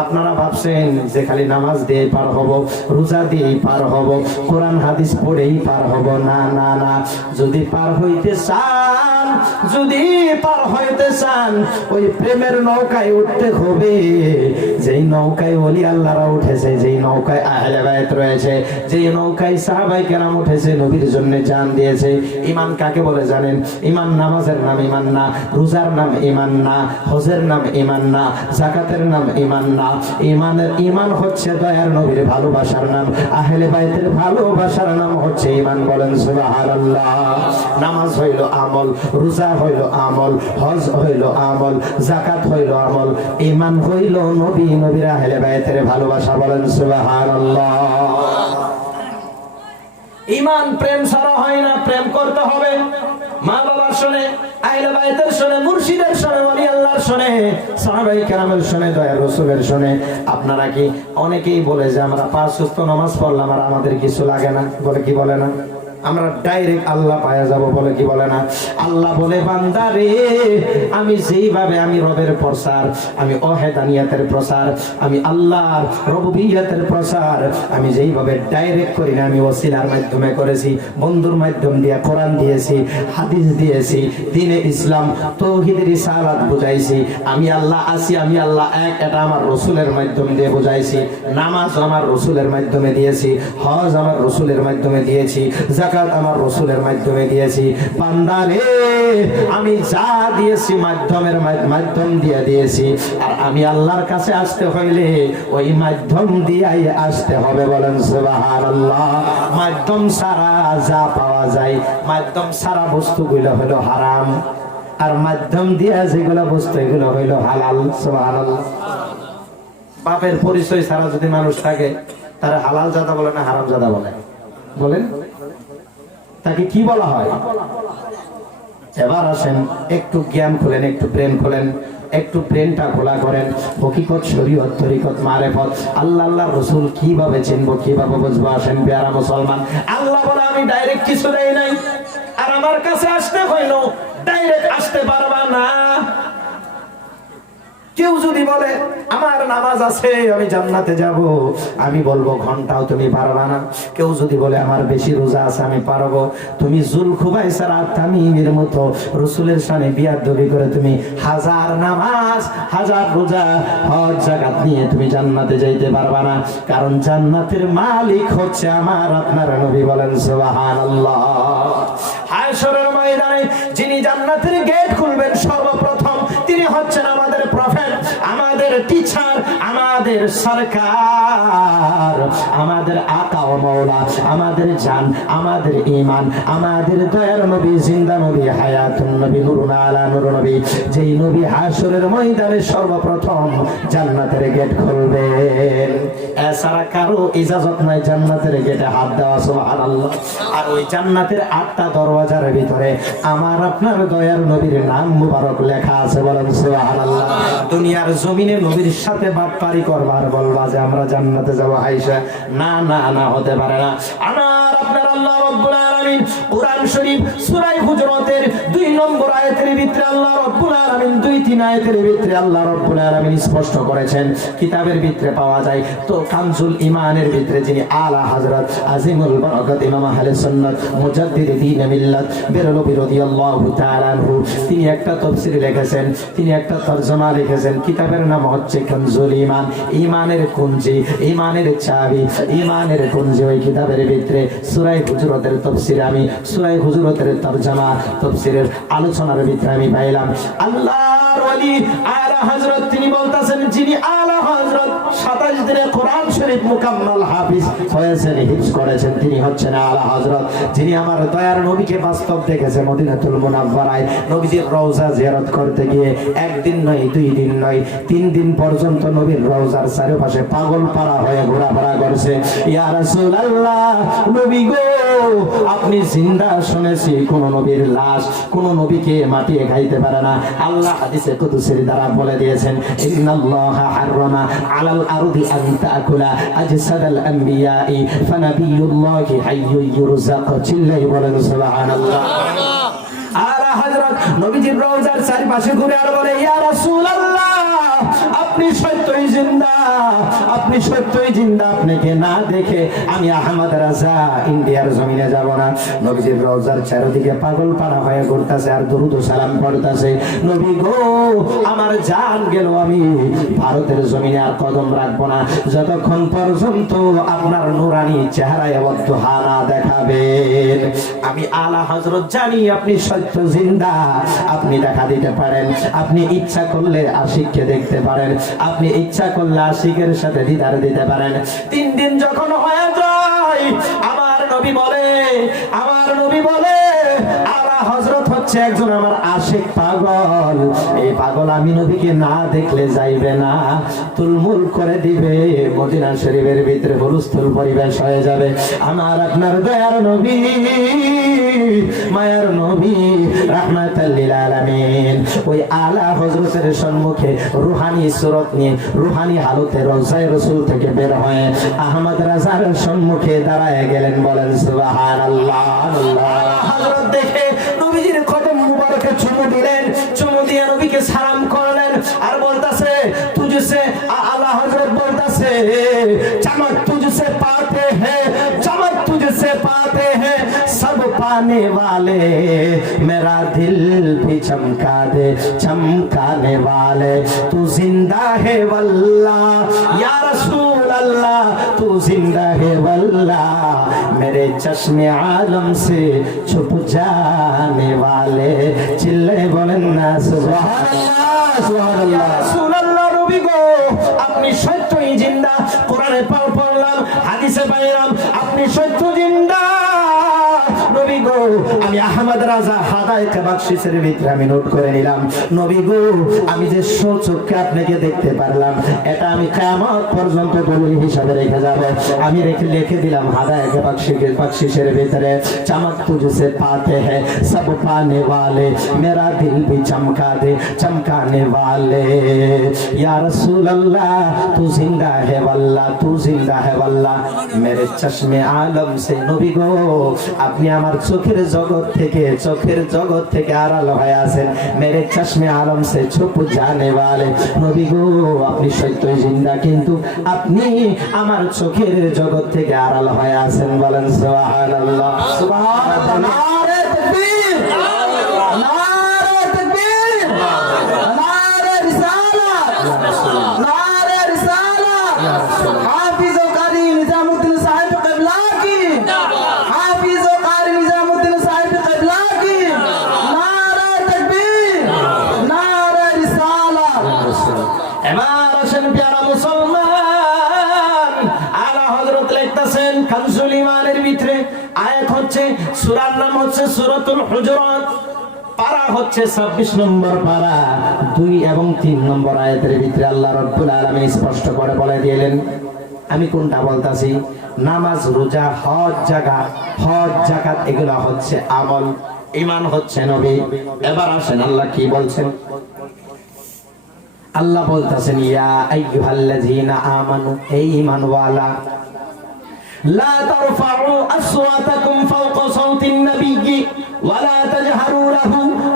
আপনারা ভাবছেন যে খালি নামাজ দিয়ে পার হব, রোজা দিয়েই পার হব, কোরআন হাদিস পড়েই পার হব, না না না। যদি পার হইতে চান, যদি পার হইতে চান ওই প্রেমের নৌকায় উঠতে হবে, যেই নৌকায় ওলি আল্লাহরা উঠেছে, যেই নৌকায় আহলে বায়ত রয়েছে, যেই নৌকায় সাহাবায়ে কেরাম উঠেছে, নবীর জন্য জান দিয়েছে। ঈমান কাকে বলে জানেন? ঈমান নামাজের নাম ঈমান না, রোজার নাম ঈমান না, হজের নাম ঈমান না, যাকাতের নাম ঈমান না। ঈমান হচ্ছে দয়ার নবীর ভালোবাসার নাম, আহলে বায়তের ভালোবাসার নাম হচ্ছে ঈমান। বলেন সুবহানাল্লাহ। নামাজ হইল আমল, রোজা হইল আমল, হজ হইল আমল, যাকাত হইল আমল, ঈমান হইল নবী, নবীর আহলে বায়তের ভালোবাসা। বলেন সুবহানাল্লাহ। ঈমান প্রেম ছাড়া হয় না, প্রেম করতে হবে। মা বাবার শুনে, আহলে বায়তের শুনে, মুর্শিদের শুনে, ওলি আল্লাহর শুনে, সাহাবায়ে কেরামের শুনে, দয়ার রাসূলের শুনে। আপনারা কি অনেকেই বলে যে আমরা 5 ওয়াক্ত নামাজ পড়লাম আর আমাদের কিছু লাগে না, বলে কি বলে না? আমরা ডাইরেক্ট আল্লাহ পায়া যাব, বলে কি বলে না? আল্লাহ বলে বান্দা রে আমি যেইভাবে আমি রবের প্রচার, আমি ওয়াহদানিয়াতের প্রচার, আমি আল্লাহর রুবুবিয়্যতের প্রচার আমি যেইভাবে ডাইরেক্ট করি না, আমি ওসিলার মাধ্যমে করেছি, বন্ধুর মাধ্যম দিয়ে কোরআন দিয়েছি, হাদিস দিয়েছি, দ্বীনে ইসলাম তাওহীদ রিসালাত বুঝাইছি। আমি আল্লাহ আছি, আমি আল্লাহ এক, এটা আমার রাসূলের মাধ্যম দিয়ে বুঝাইছি। নামাজ আমার রাসূলের মাধ্যমে দিয়েছি, হজ আমার রাসূলের মাধ্যমে দিয়েছি, যাকাত আমার রাসূলের মাধ্যমে দিয়েছি। বান্দা রে আমি যা দিয়েছি মাধ্যম দিয়ে দিয়েছি, আর আমি আল্লাহর কাছে আসতে হইলে ওই মাধ্যম দিয়েই আসতে হবে। বলেন সুবহানাল্লাহ। মাধ্যম ছাড়া যা পাওয়া যায়, মাধ্যম ছাড়া বস্তুগুলো হলো হারাম, আর মাধ্যম দিয়ে যেগুলো বস্তু এগুলো হইলো হালাল। সুবহানাল্লাহ। বাপের পরিচয় ছাড়া যদি মানুষ থাকে তারা হালাল জাদা বলে না হারাম জাদা বলে? বলেন তাকে কি বলা হয়? এবার আসেন একটু জ্ঞান খোলেন, একটু ব্রেন খোলেন। একটু ব্রেনটা খোলা করেন। হকিকত, শরীয়ত, তরিকত, মারেফত, আল্লাহ আল্লাহ রসুল কিভাবে চিনবো, কিভাবে বুঝবো? আসেন পেয়ারা মুসলমান, আল্লাহ বলে আমি ডাইরেক্ট কিছু দেই নাই, আর আমার কাছে আসতে হইল ডাইরেক্ট আসতে পারবা না। কেউ যদি বলে আমার নামাজ আছে আমি জান্নাতে যাব, আমি বলবো ঘন্টাও তুমি পারবা না। কেউ যদি বলে আমার বেশি রোজা আছে আমি পারবো, তুমি জুলখুবাইসার আর তামিমের মতো রাসূলের শানে বিয়াদবি করে তুমি হাজার নামাজ, হাজার রোজা, হজ, যাকাত নিয়ে তুমি জান্নাতে যাইতে পারবা না। কারণ জান্নাতের মালিক হচ্ছে আমার আপনার নবী। বলেন সুবহানাল্লাহ। হাশরের ময়দানে যিনি জান্নাতের গেট খুলবেন সর্বপ্রথম, তিনি হচ্ছেন আমাদের প্রফেট, আমাদের টিচার, আমাদের সরকার, আমাদের আকা ও মাওলা, আমাদের জান, আমাদের ঈমান, আমাদের দয়ার নবী, জিন্দা নবী, হায়াতুন নবী, নূরুন আলা নূর নবী। যেই নবী হাশরের ময়দানে সর্বপ্রথম জান্নাতের গেট খুলবেন। এছাড়া কারো ইজাজত নাই জান্নাতের গেটে হাত দেওয়া। সুবহানাল্লাহ। আর ওই জান্নাতের 8টা দরওয়াজার ভিতরে আমার আপনার দয়ার নবীর নাম মুবারক লেখা আছে। বলেন সুবহানাল্লাহ। দুনিয়ার জমিনে নবীর সাথে বাটপারি করবার বলবা যে আমরা জান্নাতে যাব, আয়েশা, না না না, হতে পারে না। আমার আপনার আল্লাহ রাব্বুল আলামিন কুরআন শরীফ সূরা হুজুরাতের 2 নম্বর আয়াতের ভিতরে আল্লাহ রাব্বুল আলামিন 2-3 আয়াতের ভিতরে আল্লাহ রাব্বুল আলামিন স্পষ্ট করেছেন। কিতাবের ভিতরে পাওয়া যায় তো কানজুল ঈমানের ভিতরে যিনি আলা হযরত আজিমুল বরকত ইমাম আহলে সুন্নাত মুজাদ্দিদ দ্বীন মিল্লাত বেরলভী রাদিয়াল্লাহু তাআলা আনহু, তিনি একটা তাফসীর লিখেছেন, তিনি একটা তরজমা লিখেছেন। কিতাবের নাম হচ্ছে কানজুল ঈমান, ঈমানের কুঞ্জি, ঈমানের চাবি, ঈমানের কুঞ্জি। ওই কিতাবের ভিতরে সূরা হুজুরাতের তাফসীর, আমি সূরা হুজুরাতের তরজমা তাফসীরের আলোচনার ভিতরে আমি পাইলাম আল্লাহর ওলি আলা হযরত তিনি বলতাছেন, যিনি আলা হযরত 27 দিনে কোরআন শরীফ মুকাম্মাল হাফিজ হয়েছেন, হিফজ করেছেন, তিনি হচ্ছেন আলা হযরত, যিনি আমার দয়ার নবীকে বাস্তব দেখেছে মদিনাতুল মুনাওয়ারায় নবীজির রওজা জিয়ারত করতে গিয়ে একদিন নয়, 2 দিন নয়, 3 দিন পর্যন্ত নবীর রওজার চারপাশে পাগল পাড়া হয়ে ঘোরাফেরা করছে। ইয়া রাসূলুল্লাহ, নবী গো, আপনি জিন্দা শুনেছি কোন নবীর লাশ কোন নবীকে মাটিয়ে খাইতে পারে না। আল্লাহ হাদিসে কুদসির দ্বারা বলে দিয়েছেন, ইন্নাল্লাহা হারামা আলাল আরদি আন তাকুলা আজসাদাল আমবিয়াই ফানাবিয়ুল্লাহি হাইয়্যুন ইউরযাক। চিল্লাই বলেন সুবহানাল্লাহ। আর হযরত নবীজির রওজার চারপাশে ঘুরে আর বলে, ইয়া রাসূলুল্লাহ, আপনি সত্যই জিন্দা, আপনি সত্যই জিন্দা, আপনাকে না দেখে আমি আহমদ রাজা ইন্ডিয়ার জমিনে যাব না। নবীজির রওজার চারিদিকে পাগল পাড়া হয়ে ঘুরতেছে আর দরুদ ও সালাম পড়তেছে, নবী গো, আমার জান গেল, আমি ভারতের জমিনে আর কদম রাখবো না যতক্ষণ পর্যন্ত আপনার নূরানি চেহারায় অবদ্ধা না দেখাবেন। আমি আলা হযরত জানি আপনি সত্য জিন্দা, আপনি দেখা দিতে পারেন, আপনি ইচ্ছা করলে আশিককে দেখতে পারেন, আপনি ইচ্ছা করলে আশিকের সাথে দিদার দিতে পারেন। 3 দিন যখন হয়ে যায়, আমার নবী বলে আলা হযরত হচ্ছে একজন আমার আশিক পাগল, এই পাগল আমি নবীকে না দেখলে যাইবে না, তুলমুল করে দিবে, মদিনা শরীফের ভিতরে হুলস্থুল পরিবেশ হয়ে যাবে। আমার আপনার দয়ার নবী, মায়ার নবী, রাহমাতাল লিল আলামিন, ওই আলা হযরতের সম্মুখে রূহানি সুরত নিয়ে, রূহানি হালতে রওজায়ে রাসূল থেকে বের হয়ে আহমদ রাজার সম্মুখে দাঁড়ায় গেলেন। বলেন সুবহানাল্লাহ। হযরত দেখে নবীজির কদম মুবারকে চুমু দিলেন, চুমু দিয়ে নবীকে সালাম করলেন আর বলতাছে, তুঝসে আলা হযরত বলতাছে, চমক তুঝসে পাতে হ্যায়, চমক তুঝসে পাতে হ্যায় सब पाने वाले, मेरा दिल भी चमका दे चमकाने वाले, तू जिंदा है वल्लाह या रसूल अल्लाह, तू जिंदा है वल्लाह, मेरे चश्मे आलम से छुप जाने वाले। चिल्ले बोलें ना सुबहानाल्लाह, सुबहानाल्लाह। रसूल अल्लाह नबी गो, আপনি সত্যই জিন্দা, কোরআনে পড়লাম, হাদিসে পাইলাম আপনি সত্য জিন্দা। নবী গো, আমি আহমদ রাজা হাদায়াতে বখশিসের ভিতরে আমি নোট করে নিলাম, নবী গো আমি যে চোখে আপনাকে দেখতে পারলাম এটা আমি কিয়ামত পর্যন্ত দলিল হিসাবে রেখে যাব। আমি লিখে দিলাম হাদায়াতে বখশিসের ভিতরে, चमक तुझसे पाते हैं सब पाने वाले, मेरा दिल भी चमका दे चमकाने वाले। या रसूल अल्लाह तू जिंदा है वल्लाह, तू जिंदा है वल्लाह। मेरे चश्मे आलम से नबी गो আপনি আমার চোখের জগৎ থেকে আড়াল হয়ে আছেন, মেরে চশমে আলম সে ছুপ জানে वाले। নবী গো আপনি সত্যই জিন্দা, কিন্তু আপনি আমার চোখের জগৎ থেকে আড়াল হয়ে আছেন। বলেন সুবহানাল্লাহ। নারে তাকবীর, নারে তাকবীর, নারে রিসালাত, নারে রিসালাত। হাফিজ ও কারি নিজামুদ্দিন সাহেব কিবলা কি, হাফিজ ও কারি নিজামুদ্দিন সাহেব কিবলা কি। নারে তাকবীর, নারে রিসালাত। এবার আসেন প্যারা মুসলমান, আলা হযরত লিখতেছেন কানজুল ঈমানের ভিতরে আয়াত হচ্ছে, সূরার নাম হচ্ছে সূরাতুল হুজুরাত, পারা হচ্ছে 26 নম্বর পারা, 2 এবং 3 নম্বর আয়াতের ভিতরে আল্লাহ রাব্বুল আলামিন স্পষ্ট করে বলে দিলেন। আমি কোনটা বলতাছি? নামাজ, রোজা, হজ যাকাত এগুলা হচ্ছে আমল, ঈমান হচ্ছে নবী। এবার আসেন আল্লাহ কি বলছেন। আল্লাহ বলতেছেন ইয়া আইয়ুহাল্লাযীনা আমানু, এই ঈমানওয়ালা, لا ترفعوا أصواتكم فوق صوت النبي ولا تجهروا له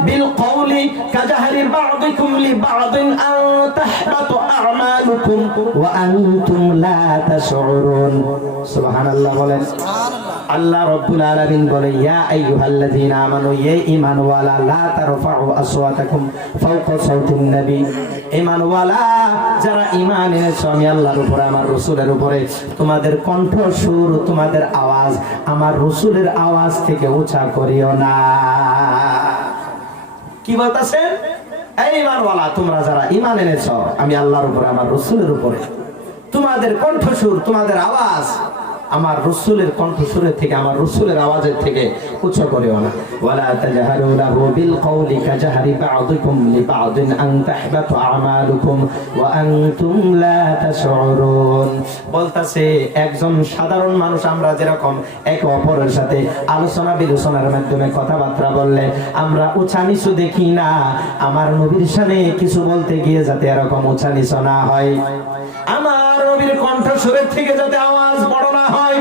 بالقول كجهر بعضكم لبعض أن تحبط أعمالكم وأنتم لا تشعرون। سبحان الله। বলেন আল্লাহ রাব্বুল আলামিন বলে ইয়া আইয়ুহাল্লাযীনা আমানু, ইয়া ঈমানওয়ালা, লা তারফাউ আসওয়াতাকুম ফাওকা সাউতিন নবী, ঈমানওয়ালা যারা ঈমান এনেছো আমি আল্লাহর উপরে আমার রাসূলের উপরে, তোমাদের কণ্ঠস্বর, তোমাদের আওয়াজ আমার রাসূলের আওয়াজ থেকে উঁচা করিও না। কি বলতাছেন? এই ঈমানওয়ালা তোমরা যারা ঈমান এনেছো আমি আল্লাহর উপরে আমার রাসূলের উপরে, তোমাদের কণ্ঠস্বর, তোমাদের আওয়াজ আমার রাসূলের কণ্ঠস্বরের থেকে, আমার রাসূলের আওয়াজের থেকে উচ্চ করিও না। ওয়ালা তাজহারু লাহু বিল কওলি কাজহারি বা'দিকুম লিবা'দিন আন তাহবাতু আমালুকুম ওয়া আনতুম লা তাশউরুন। বলতাছে একজন সাধারণ মানুষ আমরা যেরকম একে অপরের সাথে আলোচনা বিলোচনার মাধ্যমে কথাবার্তা বললে আমরা উঁচা নিচু দেখি না, আমার নবীর শানে কিছু বলতে গিয়ে যাতে এরকম উঁচা নিচু না হয়, আমার নবীর কণ্ঠস্বরের থেকে যাতে আওয়াজ বড় না হয়,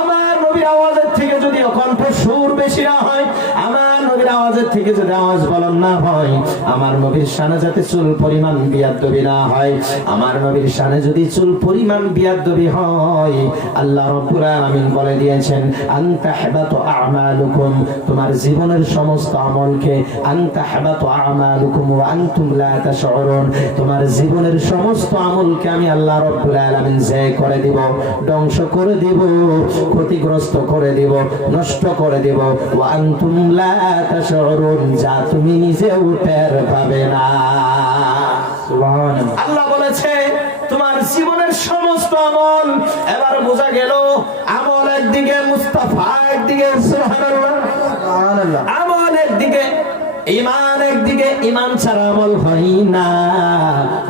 আমার নবীর আওয়াজের থেকে যদি কণ্ঠস্বর বেশি না হয়, আমার নবীর আওয়াজের থেকে যদি আওয়াজ বলন না হয়, আমার নবীর শানে যাতে চুল পরিমাণ বিয়াদবি না হয়, আমার নবীর শানে যদি চুল পরিমাণ বিয়াদবি হয়, আল্লাহ রাব্বুল আলামিন বলে দিয়েছেন আনতা হাবাতু আমালুকুম, তোমার জীবনের সমস্ত আমলকে, আনতা হাবাতু আমালুকুম ওয়া আনতুম লা তাশউরুন, তোমার জীবনের সমস্ত আমলকে আমি আল্লাহ রাব্বুল আলামিন জয় করে দিব, ধ্বংস করে দিব, ক্ষতিগ্রস্ত করে দিব, নষ্ট করে দিব। ওয়া আনতুম লা তাশউরুন, যা তুমি নিজেও টের পাবে না। সুবহানাল্লাহ। আল্লাহ বলেছে তোমার জীবনের সমস্ত আমল। এবার বোঝা গেল আমল একদিকে, মুস্তাফা একদিকে, সুবহানাল্লাহ, সুবহানাল্লাহ, আমল একদিকে, ঈমান একদিকে। ঈমান ছাড়া আমল হয় না।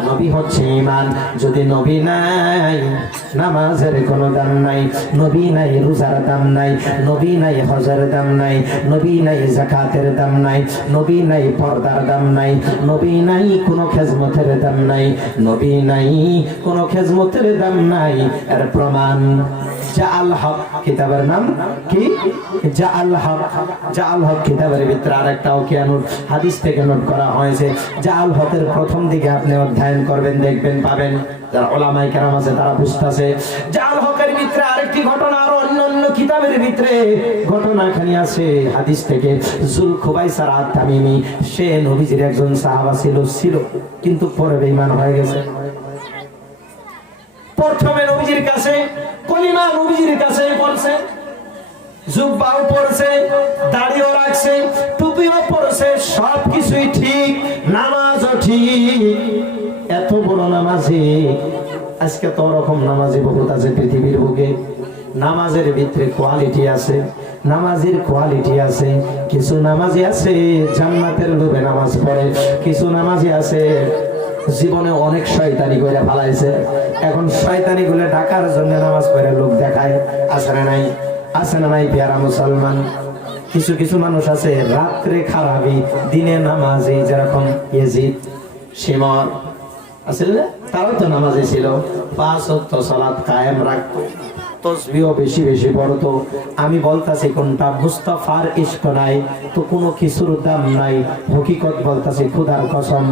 নবী হচ্ছে ঈমান, যদি নবী নাই নামাজের কোনো দাম নাই, নবী নাই রোজার দাম নাই, নবী নাই হজের দাম নাই, নবী নাই যাকাতের দাম নাই, নবী নাই পর্দার দাম নাই, নবী নাই কোনো খেজমতের দাম নাই, নবী নাই কোনো খেজমতের দাম নাই। এর প্রমাণ জাআল হক কিতাবের নাম কি? জাআল হক। জাআল হক কিতাবের ভিতরে আরেকটাও কি হাদিস থেকে নোট করা হয়েছে। জাআল হকের প্রথম দিকে আপনি অধ্যয়ন করবেন, দেখবেন পাবেন, যারা উলামায়ে কেরাম আছে তারা বুঝতাছে। জাআল হকের ভিতরে আরেকটি ঘটনা আরো অন্যান্য কিতাবের ভিতরে ঘটনাখানি আছে হাদিস থেকে। যুলখুবাইসার আত-তামিমি, সে নবীজির একজন সাহাবা ছিল, কিন্তু পরে বেঈমান হয়ে গেছে। প্রথমে নবীজির কাছে কলিমা নবীজির কাছে পড়ছে, জুব্বাও পড়ছে, দাড়িও রাখছে, টুপিও পড়ছে, সবকিছুই ঠিক, নামাজও ঠিক। এত বড় নামাজি, আজকে তো ওরকম নামাজি বহুত আছে পৃথিবীর বুকে। নামাজের ভিতরে কোয়ালিটি আছে, নামাজের কোয়ালিটি আছে। কিছু নামাজি আছে জান্নাতের লোভে নামাজ পড়ে, কিছু নামাজি আছে জীবনে অনেক শয়তানি করে ফালাইছে, এখন শয়তানি গুলো ঢাকার জন্য নামাজ পড়ে লোক দেখায়। আছে না নাই? আছে না নাই পেয়ারা মুসলমান? কিছু কিছু মানুষ আছে রাত্রে খারাপি দিনে নামাজি, যেরকম ইয়েজিদ শিমর আছে, তাও তো নামাজি ছিল, 5 ওয়াক্ত সালাত কায়েম রাখতো, তসবিহ বেশি বেশি পড়তো। আমি বলতাছি কোনটা মুস্তাফার ইশক নাই তো কোনো কিছুর দাম নাই। হকিকত বলতাছি খোদার কসম,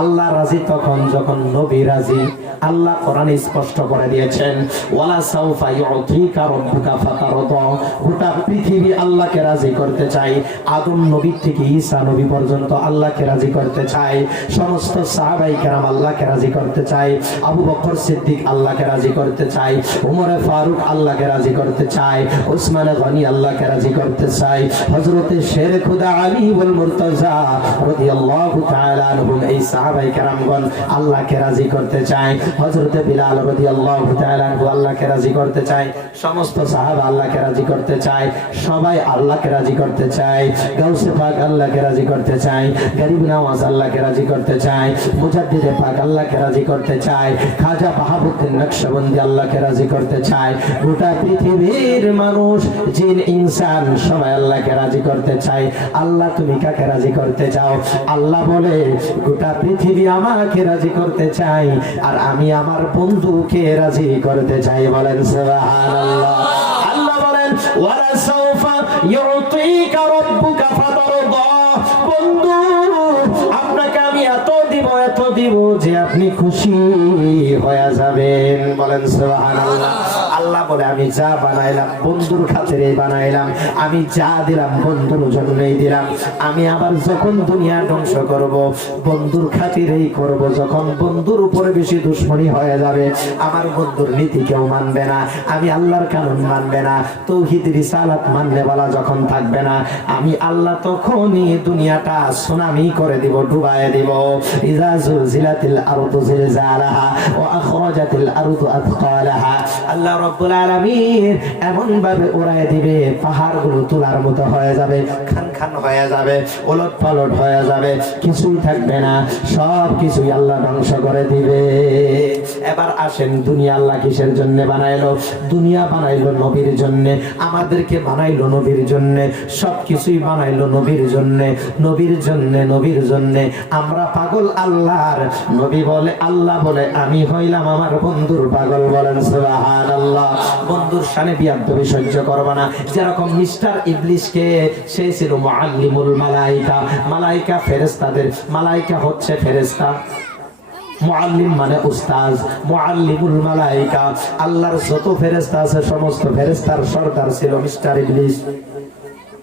আল্লাহ রাজি তখন যখন নবী রাজি। আল্লাহ কোরআন স্পষ্ট করে দিয়েছেন, ওয়ালা সাউফা ইউতিকা রাব্বুকা ফাতারদা। গোটা পৃথিবী আল্লাহকে রাজি করতে চাই, আদম নবী থেকে ঈসা নবী পর্যন্ত আল্লাহকে রাজি করতে চাই, সমস্ত সাহাবায়ে কেরাম আল্লাহকে রাজি করতে চাই, আবু বকর সিদ্দিক আল্লাহকে রাজি করতে চাই, ওমর ফারুক আল্লাহকে রাজি করতে চাই, উসমান গনি আল্লাহকে রাজি করতে চাই, হযরতে শেরে খুদা আলী ওয়াল মুরতাজা রাদিয়াল্লাহু তাআলা আনহুম এই সাহাবায়ে কেরামগণ আল্লাহকে রাজি করতে চায়, হযরতে বিলাল রাদিয়াল্লাহু তাআলা আনহু আল্লাহকে রাজি করতে চায়, সমস্ত সাহাবা আল্লাহকে রাজি করতে চায়, সবাই আল্লাহকে রাজি করতে চায়, গাউসে পাক আল্লাহকে রাজি করতে চায়, গরিব নওয়াজ আল্লাহকে রাজি করতে চায়, মুজাদ্দিদে পাক আল্লাহকে রাজি করতে চায়, খাজা বাহাবুদ্দিন নকশবন্দি আল্লাহকে রাজি করতে চায়। গোটা পৃথিবীর মানুষ জিন ইনসান সবাই আল্লাহকে রাজি করতে চায়। আল্লাহ তুমি কাকে রাজি করতে চাও? আল্লাহ বলে গোটা পৃথিবী আমাকে রাজি করতে চাই, আর আমি আমার বন্ধুকে রাজি করতে চাই। বলেন সুবহানাল্লাহ। আল্লাহ বলেন ওয়ালা সাউফা ইউতিকা রাব্বুকা ফাতারদা। বন্ধু আপনাকে আমি এত দিব যে আপনি খুশি হয়ে যাবেন। বলেন সুবহানাল্লাহ। আল্লাহ বলে আমি যা বানাইলাম বন্ধুর খাতিরে বানাইলাম, আমি যা দিলাম বন্ধুর জন্যই দিলাম। আমি আবার যখন দুনিয়া ধ্বংস করব বন্ধুর খাতিরেই করব। যখন বন্ধুর উপরে বেশি দুশ্মনী হয়ে যাবে, আমার বন্ধুর নীতি কেউ মানবে না, আমি আল্লাহর কানুন মানবে না, তাওহীদ রিসালাত মানলে বলা যখন থাকবে না, আমি আল্লাহ তখনই দুনিয়াটা সুনামি করে দিব, ডুবায়ে দিব। ইযা যুলজিলাতিল আরদু জিলজালাহা ওয়া আখরাজাতিল আরদু আথকালাহা। আল্লাহ রব্বুল আলামিন এমন ভাবে উড়ায় দিবে, পাহাড়গুলো তুলার মতো হয়ে যাবে, খান খান হয়ে যাবে, ওলট পালট হয়ে যাবে, কিছুই থাকবে না, সব কিছুই আল্লাহ ধ্বংস করে দিবে। এবার আসেন, দুনিয়া আল্লাহ কিসের জন্য বানাইলো? দুনিয়া বানাইলো নবীর জন্য, আমাদেরকে বানাইলো নবীর জন্য, সব কিছুই বানাইলো নবীর জন্য, নবীর জন্য, নবীর জন্য। আমরা পাগল আল্লাহর, নবী বলে, আল্লাহ বলে আমি হইলাম আমার বন্ধুর পাগল। বলেন সুবহানাল্লাহ। বন্ধুর শানে বিয়াদবি সহ্য করবে না। যেরকম মিস্টার ইবলিসকে সে ছিল মুআল্লিমুল মালাইকা, মালাইকা ফেরেশতাদের, মালাইকা হচ্ছে ফেরেশতা, মুআল্লিম মানে উস্তাজ, মুআল্লিমুল মালাইকা। আল্লাহর যত ফেরেশতা আছে সমস্ত ফেরেশতার সরদার ছিল মিস্টার ইবলিস।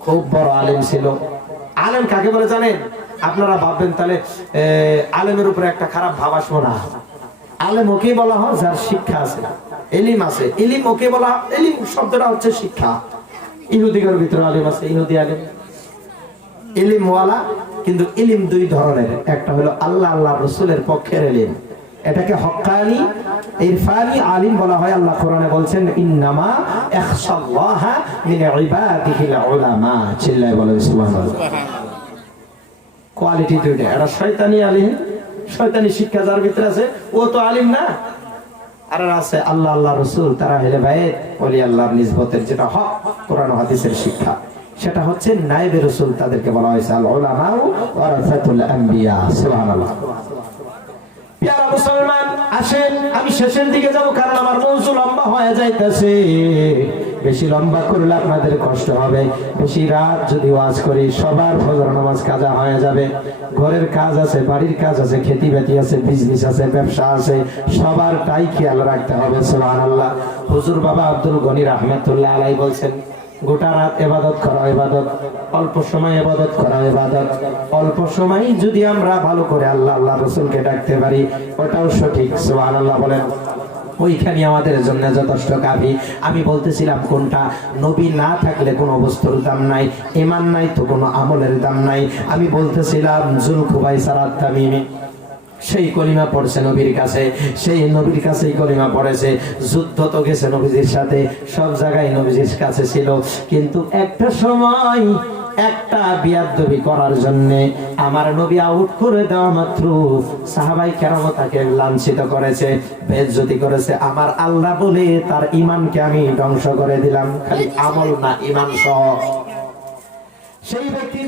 খুব বড় আলেম ছিল। আলেম কাকে বলে জানেন? আপনারা ভাববেন তাহলে আলেমের উপরে একটা খারাপ ভাব আসবো না। আলেম ওকে বলা হয় যার শিক্ষা আছে, ইলম আছে। ইলম ওকে বলা, ইলম শব্দটা হচ্ছে শিক্ষা। ইহুদিদের ভিতরে আলেম আছে, ইহুদি আলেম, ইলমওয়ালা। কিন্তু ইলম দুই ধরনের, একটা হলো আল্লাহ আল্লাহ রাসূলের পক্ষের ইলম, এটাকে হক্কানি ইরফানি আলিম বলা হয়। আল্লাহ কোরআনে বলছেন ইন্নামা ইয়াখশাল্লাহা মিন ইবাদিহিল উলামা। চিল্লায় বলেন সুবহানাল্লাহ। কোয়ালিটি দুইটা, এটা শয়তানি আলিম, শয়তানি শিক্ষা যার ভিতরে আছে ও তো আলিম না। আর আছে আল্লাহ আল্লাহ রাসূল, তারা হলে বাইত ওলি আল্লাহর নিসবতের যেটা হক কোরআন হাদিসের শিক্ষা, সেটা হচ্ছে নায়েবে রাসূল, তাদেরকে বলা হয়েছে আল উলামা ওয়ারাসাতুল আম্বিয়া। সুবহানাল্লাহ। প্রিয় মুসলমান আসেন, আমি শেষের দিকে যাব কারণ আমার মওজু লম্বা হয়ে যাইতেছে। বেশি লম্বা করলে আপনাদের কষ্ট হবে। বেশি রাত যদি ওয়াজ করি সবার ফজর নামাজ কাজা হয়ে যাবে। ঘরের কাজ আছে, বাড়ির কাজ আছে, খেতি বাতি আছে, বিজনেস আছে, ব্যবসা আছে, সবার তাই খেয়াল রাখতে হবে। সুবহানাল্লাহ। হুজুর বাবা আব্দুল গনি রাহমাতুল্লাহ আলাইহি বলছেন, গোটা রাত ইবাদত করা ইবাদত, অল্প সময় ইবাদত করা ইবাদত। অল্প সময় যদি আমরা ভালো করে আল্লাহ আল্লাহ রাসূলকে ডাকতে পারি ওটাও সঠিক। সুবহানাল্লাহ বলেন। ওইখানে আমাদের জন্য যথেষ্ট কাফি। আমি বলতেছিলাম কোনটা, নবী না থাকলে কোনো বস্তুর দাম নাই, ঈমান নাই তো কোনো আমলের দাম নাই। আমি বলতেছিলাম যুলকুবাইসার আত-তামিমি সেই কলিমা পড়ছে নবীর কাছে, সেই নবীর কাছেই কলিমা পড়েছে। যুদ্ধ তো গেছে নবীজির সাথে, সব জায়গায় নবীজির কাছে ছিল, কিন্তু একটা সময় একটা বিয়াদবি করার জন্য আমার নবী আউট করে দেওয়া মাত্র সাহাবাই কেরাম তাকে লাঞ্ছিত করেছে, বেইজ্জতি করেছে। আমার আল্লাহ বলে তার ঈমানকে আমি ধ্বংস করে দিলাম, খালি আমল না ঈমান সহ। সেই ব্যক্তি